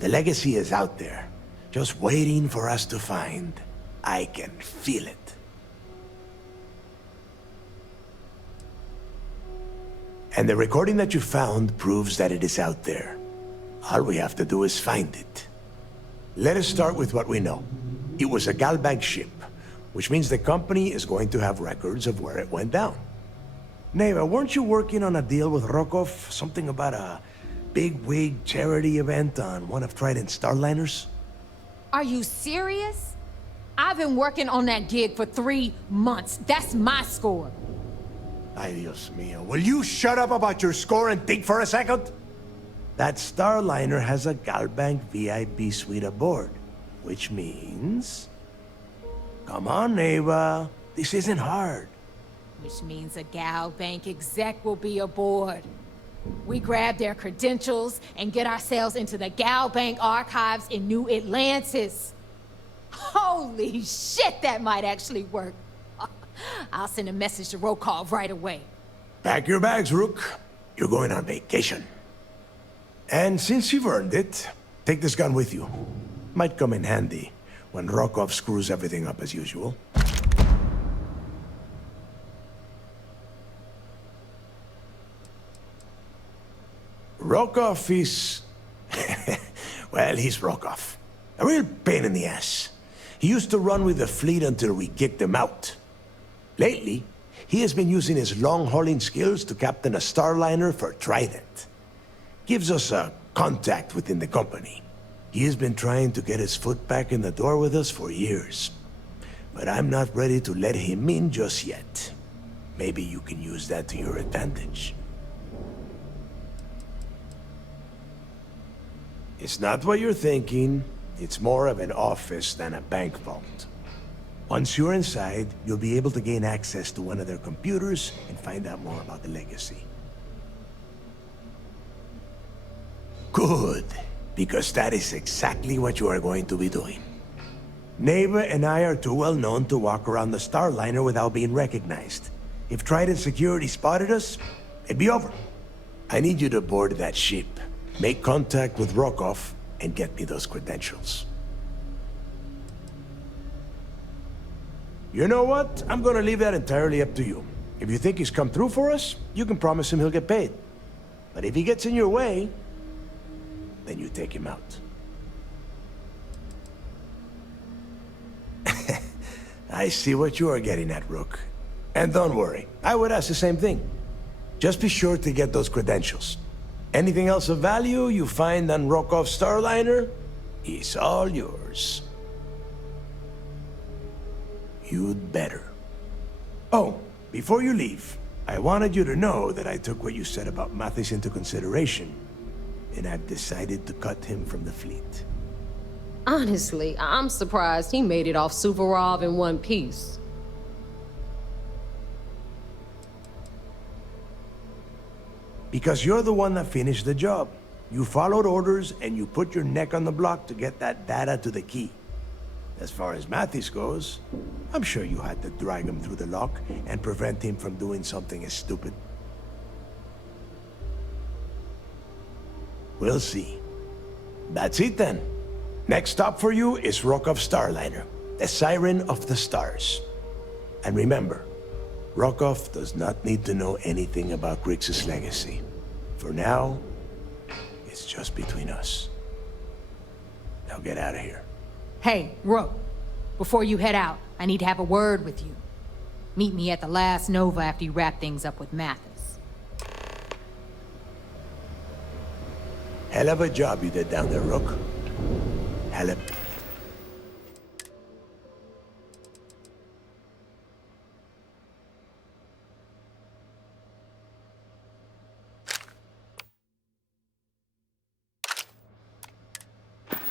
the legacy is out there, just waiting for us to find. I can feel it. And the recording that you found proves that it is out there. All we have to do is find it. Let us start with what we know. It was a Galbank ship, which means the company is going to have records of where it went down. Naeva, weren't you working on a deal with Rokov? Something about a big-wig charity event on one of Trident's Starliners? Are you serious? I've been working on that gig for 3 months. That's my score. Ay, Dios mío. Will you shut up about your score and think for a second? That Starliner has a Galbank VIP suite aboard, which means... Come on, Naeva. This isn't hard. Which means a Gal Bank exec will be aboard. We grab their credentials and get ourselves into the Gal Bank archives in New Atlantis. Holy shit, that might actually work. I'll send a message to Rokov right away. Pack your bags, Rook. You're going on vacation. And since you've earned it, take this gun with you. Might come in handy when Rokov screws everything up as usual. Rokov is... well, he's Rokov. A real pain in the ass. He used to run with the fleet until we kicked him out. Lately, he has been using his long-hauling skills to captain a Starliner for Trident. Gives us a contact within the company. He has been trying to get his foot back in the door with us for years. But I'm not ready to let him in just yet. Maybe you can use that to your advantage. It's not what you're thinking. It's more of an office than a bank vault. Once you're inside, you'll be able to gain access to one of their computers and find out more about the legacy. Good, because that is exactly what you are going to be doing. Naeva and I are too well known to walk around the Starliner without being recognized. If Trident Security spotted us, it'd be over. I need you to board that ship, make contact with Rokov, and get me those credentials. You know what? I'm gonna leave that entirely up to you. If you think he's come through for us, you can promise him he'll get paid. But if he gets in your way, then you take him out. I see what you are getting at, Rook. And don't worry, I would ask the same thing. Just be sure to get those credentials. Anything else of value you find on Rokov's Starliner is all yours. You'd better. Oh, before you leave, I wanted you to know that I took what you said about Mathis into consideration, and I've decided to cut him from the fleet. Honestly, I'm surprised he made it off Suvorov in one piece. Because you're the one that finished the job. You followed orders and you put your neck on the block to get that data to the key. As far as Mathis goes, I'm sure you had to drag him through the lock and prevent him from doing something as stupid. We'll see. That's it then. Next stop for you is Rokov's Starliner, the Siren of the Stars. And remember, Rokov does not need to know anything about Kryx's legacy. For now, it's just between us. Now get out of here. Hey, Rook, before you head out, I need to have a word with you. Meet me at the last Nova after you wrap things up with Mathis. Hell of a job you did down there, Rook. Hell of...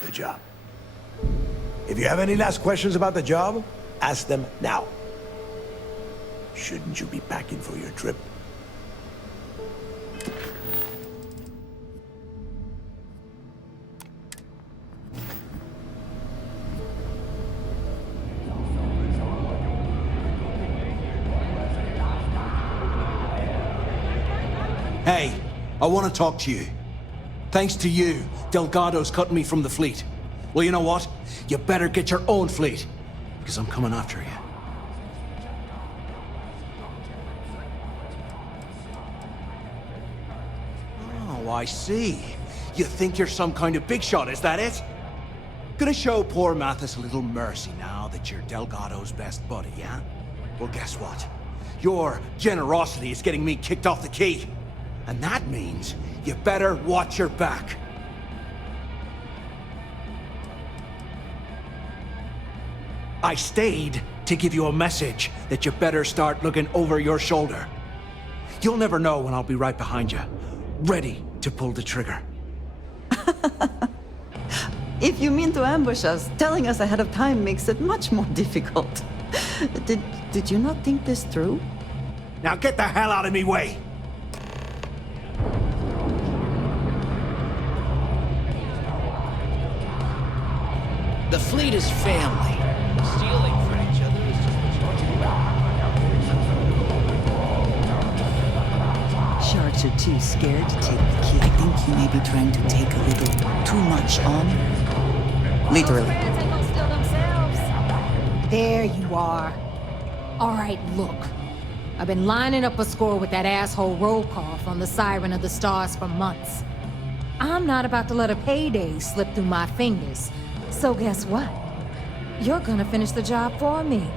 Good job. If you have any last questions about the job, ask them now. Shouldn't you be packing for your trip? Hey, I want to talk to you. Thanks to you, Delgado's cutting me from the fleet. Well, you know what? You better get your own fleet, because I'm coming after you. Oh, I see. You think you're some kind of big shot, is that it? Gonna show poor Mathis a little mercy now that you're Delgado's best buddy, yeah? Well, guess what? Your generosity is getting me kicked off the key. And that means you better watch your back. I stayed to give you a message that you better start looking over your shoulder. You'll never know when I'll be right behind you, ready to pull the trigger. If you mean to ambush us, telling us ahead of time makes it much more difficult. Did you not think this through? Now get the hell out of me way! The fleet is family. Stealing from each other is just what you do. Sharks are too scared to take the key. I think you may be trying to take a little too much on. Literally. There you are. All right, look. I've been lining up a score with that asshole Rokoff on the Siren of the Stars for months. I'm not about to let a payday slip through my fingers. So guess what? You're gonna finish the job for me.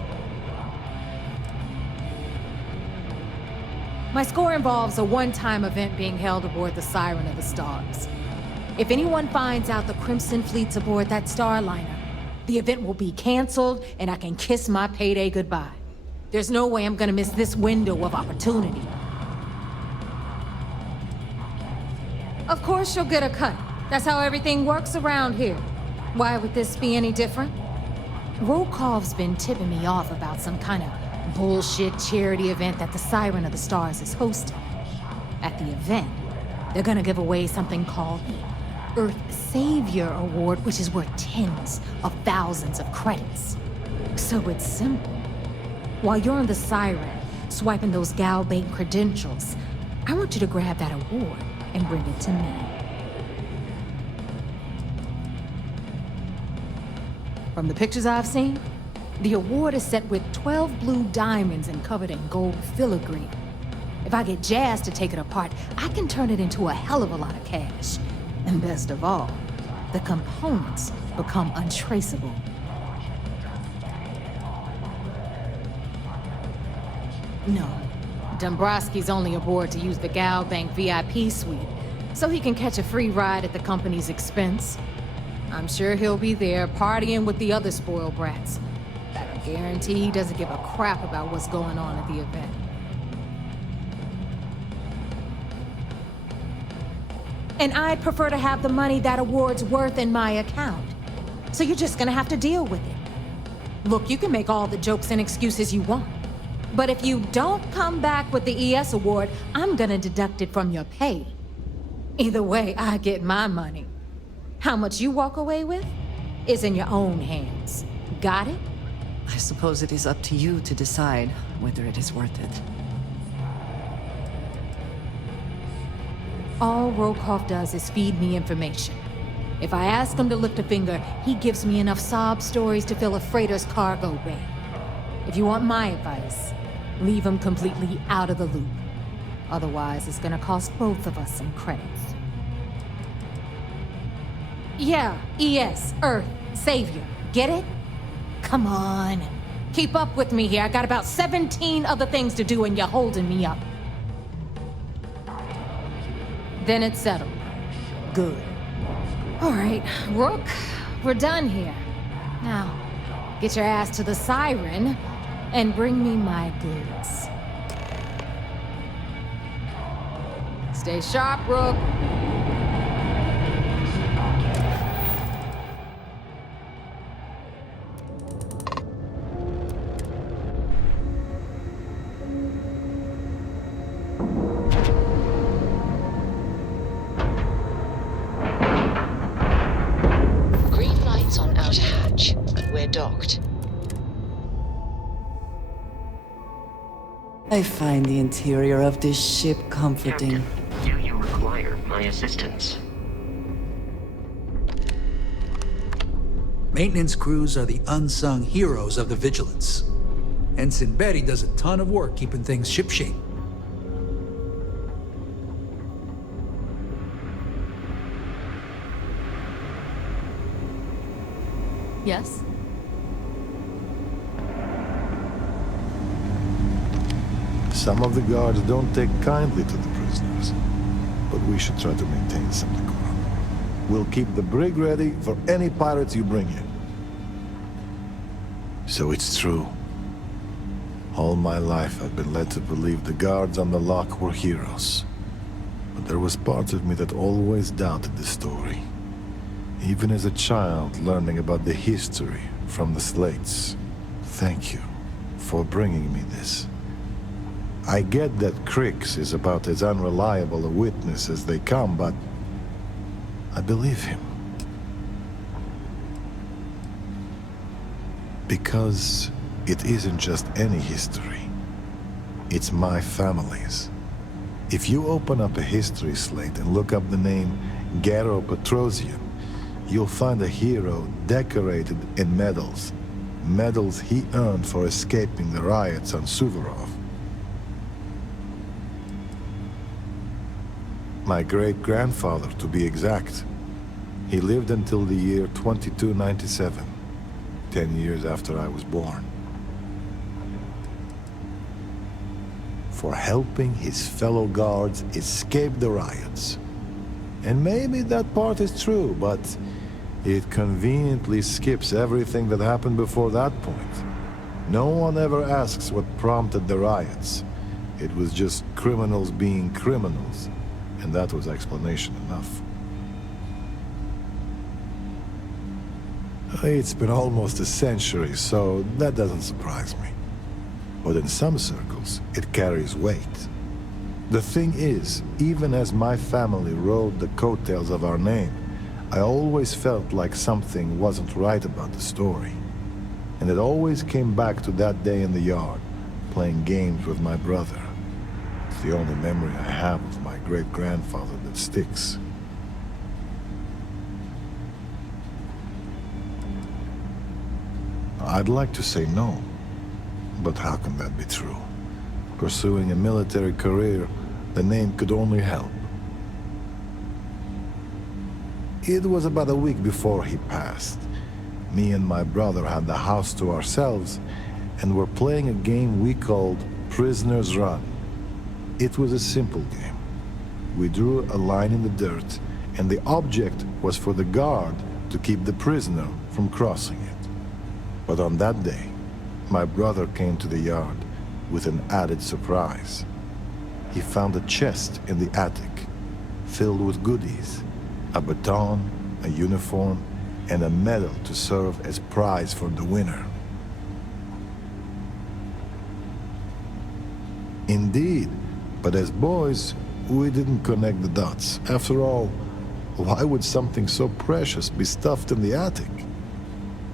My score involves a one-time event being held aboard the Siren of the Stars. If anyone finds out the Crimson Fleet's aboard that Starliner, the event will be canceled and I can kiss my payday goodbye. There's no way I'm gonna miss this window of opportunity. Of course you'll get a cut. That's how everything works around here. Why would this be any different? Rokoff's been tipping me off about some kind of bullshit charity event that the Siren of the Stars is hosting. At the event, they're gonna give away something called the Earth Savior Award, which is worth tens of thousands of credits. So it's simple. While you're on the Siren, swiping those Gal Bank credentials, I want you to grab that award and bring it to me. From the pictures I've seen, the award is set with 12 blue diamonds and covered in gold filigree. If I get Jazz to take it apart, I can turn it into a hell of a lot of cash. And best of all, the components become untraceable. No, Dombrowski's only aboard to use the Gal Bank VIP suite, so he can catch a free ride at the company's expense. I'm sure he'll be there partying with the other spoiled brats. I can guarantee he doesn't give a crap about what's going on at the event. And I'd prefer to have the money that award's worth in my account. So you're just gonna have to deal with it. Look, you can make all the jokes and excuses you want. But if you don't come back with the ES award, I'm gonna deduct it from your pay. Either way, I get my money. How much you walk away with is in your own hands. Got it? I suppose it is up to you to decide whether it is worth it. All Rokoff does is feed me information. If I ask him to lift a finger, he gives me enough sob stories to fill a freighter's cargo bay. If you want my advice, leave him completely out of the loop. Otherwise, it's gonna cost both of us some credits. Yeah, ES, Earth, Savior. Get it? Come on. Keep up with me here. I got about 17 other things to do and you're holding me up. Then it's settled. Good. All right, Rook, we're done here. Now, get your ass to the Siren and bring me my goods. Stay sharp, Rook. Docked. I find the interior of this ship comforting. Captain, do you require my assistance? Maintenance crews are the unsung heroes of the Vigilance. Ensign Betty does a ton of work keeping things shipshape. Yes? Some of the guards don't take kindly to the prisoners, but we should try to maintain some decorum. We'll keep the brig ready for any pirates you bring in. So it's true. All my life I've been led to believe the guards on the lock were heroes. But there was part of me that always doubted the story. Even as a child learning about the history from the slates. Thank you for bringing me this. I get that Kryx is about as unreliable a witness as they come, but I believe him. Because it isn't just any history. It's my family's. If you open up a history slate and look up the name Garo Petrosyan, you'll find a hero decorated in medals. Medals he earned for escaping the riots on Suvorov. My great-grandfather, to be exact. He lived until the year 2297, 10 years after I was born. For helping his fellow guards escape the riots. And maybe that part is true, but it conveniently skips everything that happened before that point. No one ever asks what prompted the riots. It was just criminals being criminals, and that was explanation enough. It's been almost a century, so that doesn't surprise me. But in some circles, it carries weight. The thing is, even as my family rode the coattails of our name, I always felt like something wasn't right about the story. And it always came back to that day in the yard, playing games with my brother. It's the only memory I have of my great-grandfather that sticks. I'd like to say no, but how can that be true? Pursuing a military career, the name could only help. It was about a week before he passed. Me and my brother had the house to ourselves and were playing a game we called Prisoner's Run. It was a simple game. We drew a line in the dirt, and the object was for the guard to keep the prisoner from crossing it. But on that day, my brother came to the yard with an added surprise. He found a chest in the attic, filled with goodies. A baton, a uniform, and a medal to serve as prize for the winner. Indeed, but as boys, we didn't connect the dots. After all, why would something so precious be stuffed in the attic?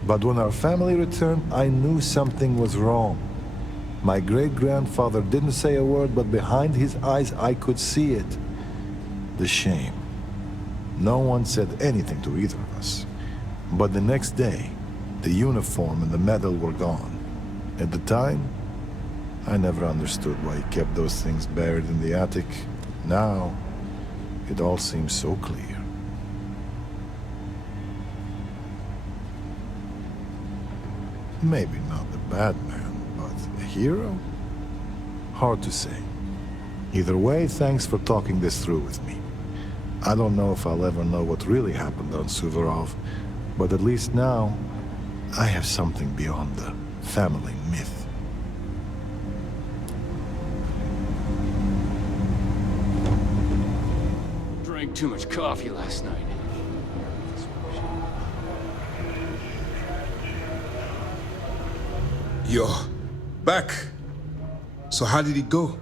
But when our family returned, I knew something was wrong. My great-grandfather didn't say a word, but behind his eyes I could see it. The shame. No one said anything to either of us. But the next day, the uniform and the medal were gone. At the time, I never understood why he kept those things buried in the attic. Now, it all seems so clear. Maybe not the bad man, but a hero? Hard to say. Either way, thanks for talking this through with me. I don't know if I'll ever know what really happened on Suvorov, but at least now, I have something beyond the family myth. Drank too much coffee last night. You're back. So how did it go?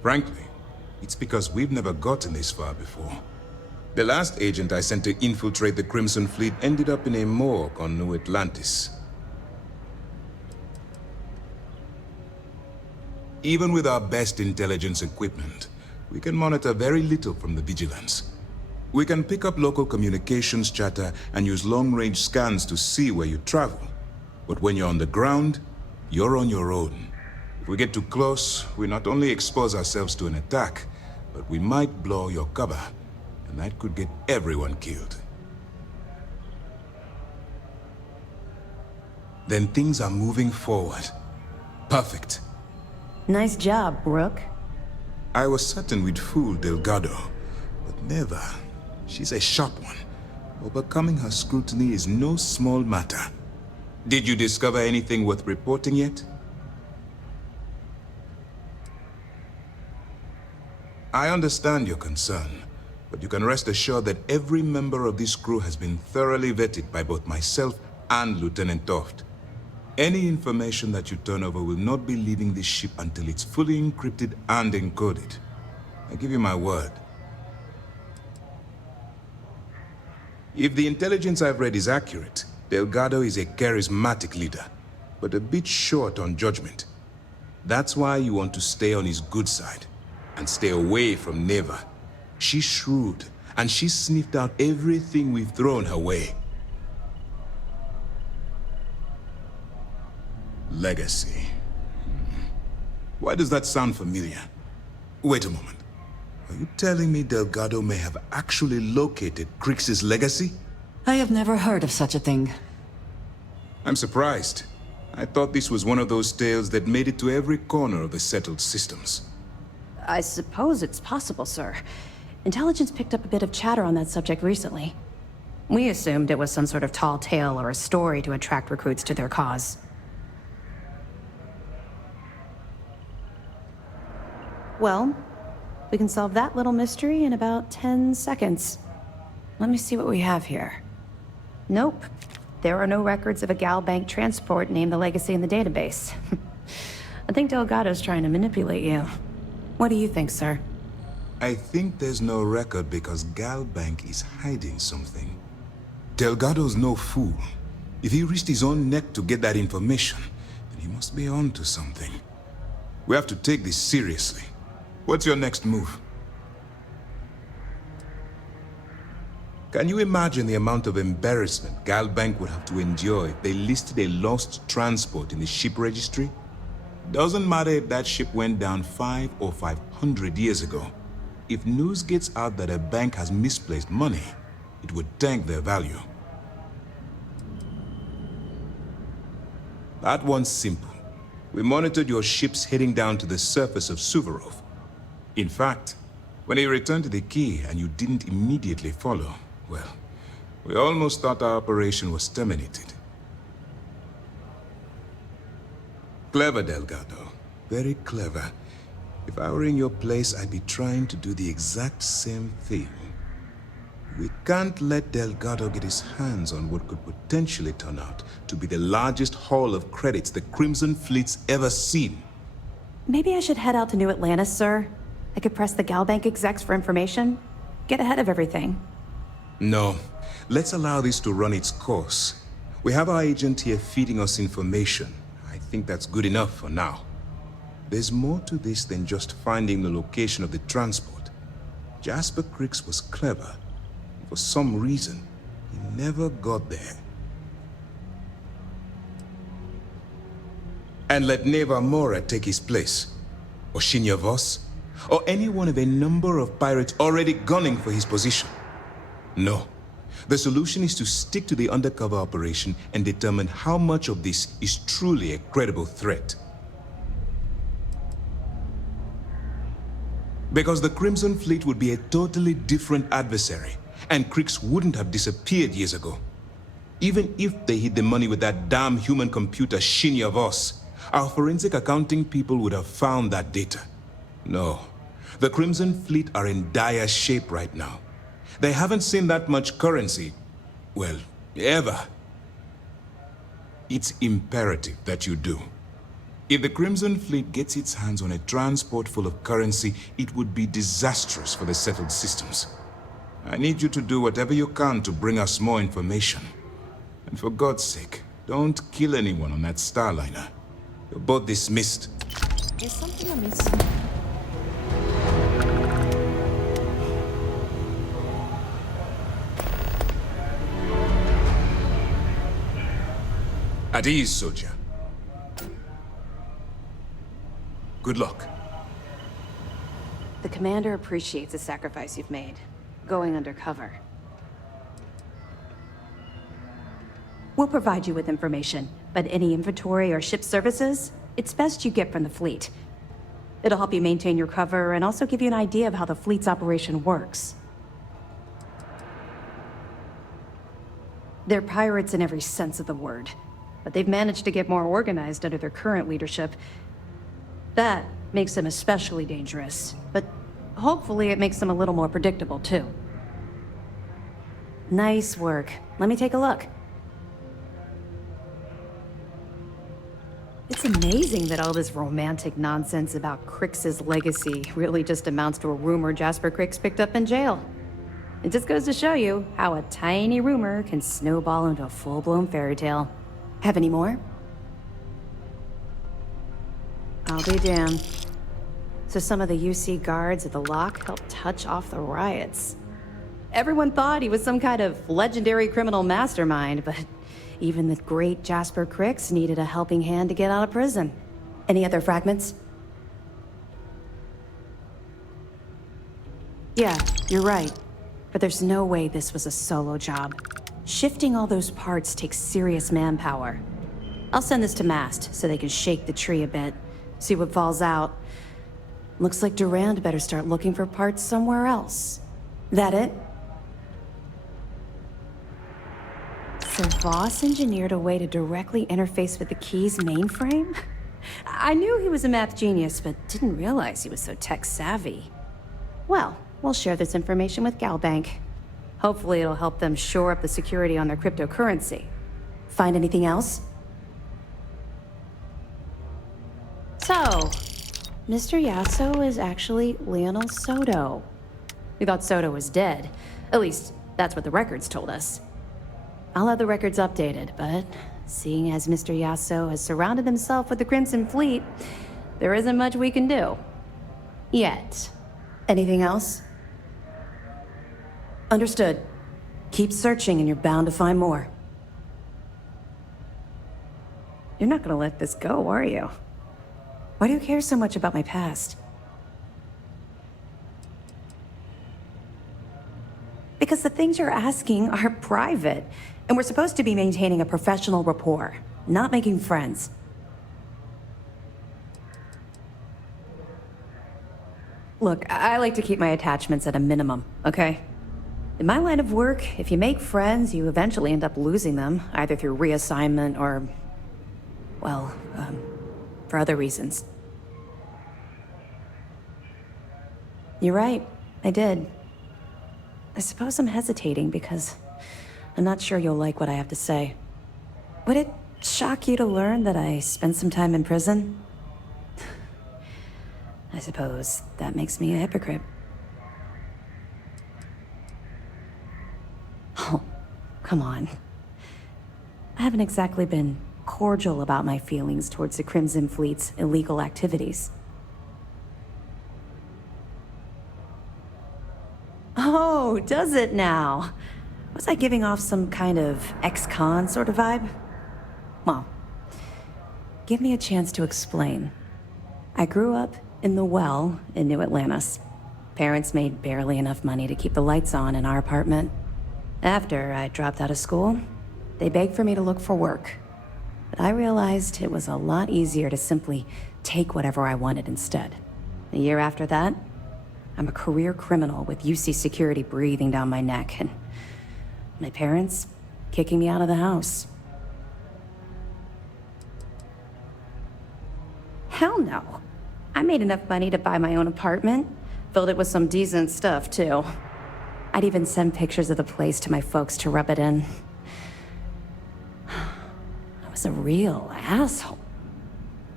Frankly, it's because we've never gotten this far before. The last agent I sent to infiltrate the Crimson Fleet ended up in a morgue on New Atlantis. Even with our best intelligence equipment, we can monitor very little from the Vigilance. We can pick up local communications chatter and use long-range scans to see where you travel. But when you're on the ground, you're on your own. If we get too close, we not only expose ourselves to an attack, but we might blow your cover, and that could get everyone killed. Then things are moving forward. Perfect. Nice job, Rook. I was certain we'd fool Delgado, but never. She's a sharp one. Overcoming her scrutiny is no small matter. Did you discover anything worth reporting yet? I understand your concern, but you can rest assured that every member of this crew has been thoroughly vetted by both myself and Lieutenant Toft. Any information that you turn over will not be leaving this ship until it's fully encrypted and encoded. I give you my word. If the intelligence I've read is accurate, Delgado is a charismatic leader, but a bit short on judgment. That's why you want to stay on his good side, and stay away from Naeva. She's shrewd, and she's sniffed out everything we've thrown her way. Legacy. Why does that sound familiar? Wait a moment. Are you telling me Delgado may have actually located Kryx's legacy? I have never heard of such a thing. I'm surprised. I thought this was one of those tales that made it to every corner of the settled systems. I suppose it's possible, sir. Intelligence picked up a bit of chatter on that subject recently. We assumed it was some sort of tall tale or a story to attract recruits to their cause. Well, we can solve that little mystery in about 10 seconds. Let me see what we have here. Nope. There are no records of a Gal Bank transport named the Legacy in the database. I think Delgado's trying to manipulate you. What do you think, sir? I think there's no record because Gal Bank is hiding something. Delgado's no fool. If he risked his own neck to get that information, then he must be on to something. We have to take this seriously. What's your next move? Can you imagine the amount of embarrassment Gal Bank would have to endure if they listed a lost transport in the ship registry? Doesn't matter if that ship went down 500 or 500 years ago. If news gets out that a bank has misplaced money, it would tank their value. That one's simple. We monitored your ships heading down to the surface of Suvorov. In fact, when he returned to the key and you didn't immediately follow, well, we almost thought our operation was terminated. Clever, Delgado. Very clever. If I were in your place, I'd be trying to do the exact same thing. We can't let Delgado get his hands on what could potentially turn out to be the largest haul of credits the Crimson Fleet's ever seen. Maybe I should head out to New Atlantis, sir. I could press the Gal Bank execs for information. Get ahead of everything. No. Let's allow this to run its course. We have our agent here feeding us information. I think that's good enough for now. There's more to this than just finding the location of the transport. Jasper Kryx was clever. For some reason, he never got there. And let Naeva Mora take his place. Or Shinya Voss. Or any one of a number of pirates already gunning for his position. No. The solution is to stick to the undercover operation and determine how much of this is truly a credible threat. Because the Crimson Fleet would be a totally different adversary, and Kryx wouldn't have disappeared years ago. Even if they hid the money with that damn human computer Shinya Voss, our forensic accounting people would have found that data. No. The Crimson Fleet are in dire shape right now. They haven't seen that much currency, well, ever. It's imperative that you do. If the Crimson Fleet gets its hands on a transport full of currency, it would be disastrous for the settled systems. I need you to do whatever you can to bring us more information. And for God's sake, don't kill anyone on that Starliner. You're both dismissed. Is something amiss? At ease, soldier. Good luck. The commander appreciates the sacrifice you've made, going undercover. We'll provide you with information, but any inventory or ship services, it's best you get from the fleet. It'll help you maintain your cover and also give you an idea of how the fleet's operation works. They're pirates in every sense of the word, but they've managed to get more organized under their current leadership. That makes them especially dangerous, but hopefully it makes them a little more predictable, too. Nice work. Let me take a look. It's amazing that all this romantic nonsense about Kryx's legacy really just amounts to a rumor Jasper Kryx picked up in jail. It just goes to show you how a tiny rumor can snowball into a full-blown fairy tale. Have any more? I'll be damned. So some of the UC guards at the lock helped touch off the riots. Everyone thought he was some kind of legendary criminal mastermind, but even the great Jasper Kryx needed a helping hand to get out of prison. Any other fragments? Yeah, you're right. But there's no way this was a solo job. Shifting all those parts takes serious manpower. I'll send this to Mast so they can shake the tree a bit, see what falls out. Looks like Durand better start looking for parts somewhere else. That it? So Voss engineered a way to directly interface with the Key's mainframe? I knew he was a math genius, but didn't realize he was so tech-savvy. Well, we'll share this information with GalBank. Hopefully it'll help them shore up the security on their cryptocurrency. Find anything else? So, Mr. Yasso is actually Lionel Soto. We thought Soto was dead. At least, that's what the records told us. I'll have the records updated, but seeing as Mr. Yasso has surrounded himself with the Crimson Fleet, there isn't much we can do. Yet. Anything else? Understood. Keep searching and you're bound to find more. You're not gonna let this go, are you? Why do you care so much about my past? Because the things you're asking are private, and we're supposed to be maintaining a professional rapport, not making friends. Look, I like to keep my attachments at a minimum, okay? In my line of work, if you make friends, you eventually end up losing them, either through reassignment or, well, for other reasons. You're right, I did. I suppose I'm hesitating because I'm not sure you'll like what I have to say. Would it shock you to learn that I spent some time in prison? I suppose that makes me a hypocrite. Oh, come on. I haven't exactly been cordial about my feelings towards the Crimson Fleet's illegal activities. Oh, does it now? Was I giving off some kind of ex-con sort of vibe? Well, give me a chance to explain. I grew up in the Well in New Atlantis. Parents made barely enough money to keep the lights on in our apartment. After I dropped out of school, they begged for me to look for work. But I realized it was a lot easier to simply take whatever I wanted instead. A year after that, I'm a career criminal with UC security breathing down my neck, and my parents kicking me out of the house. Hell no. I made enough money to buy my own apartment. Filled it with some decent stuff, too. I'd even send pictures of the place to my folks to rub it in. I was a real asshole.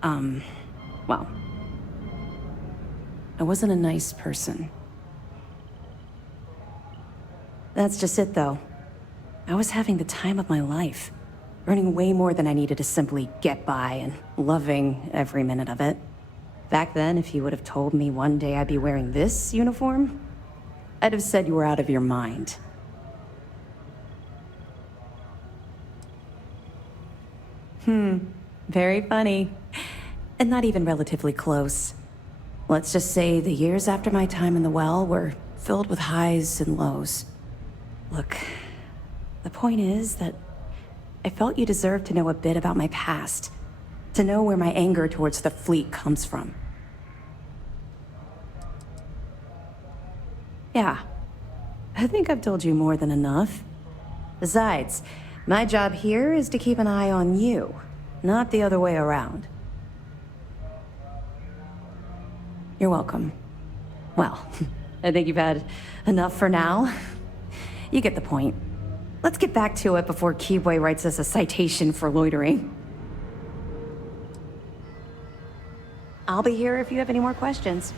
Well, I wasn't a nice person. That's just it, though. I was having the time of my life, earning way more than I needed to simply get by and loving every minute of it. Back then, if you would have told me one day I'd be wearing this uniform, I'd have said you were out of your mind. Very funny. And not even relatively close. Let's just say the years after my time in the Well were filled with highs and lows. Look, the point is that I felt you deserved to know a bit about my past, to know where my anger towards the fleet comes from. Yeah, I think I've told you more than enough. Besides, My job here is to keep an eye on you, not the other way around. You're welcome. Well, I think you've had enough for now. You get the point. Let's get back to it before Keyboy writes us a citation for loitering. I'll be here if you have any more questions.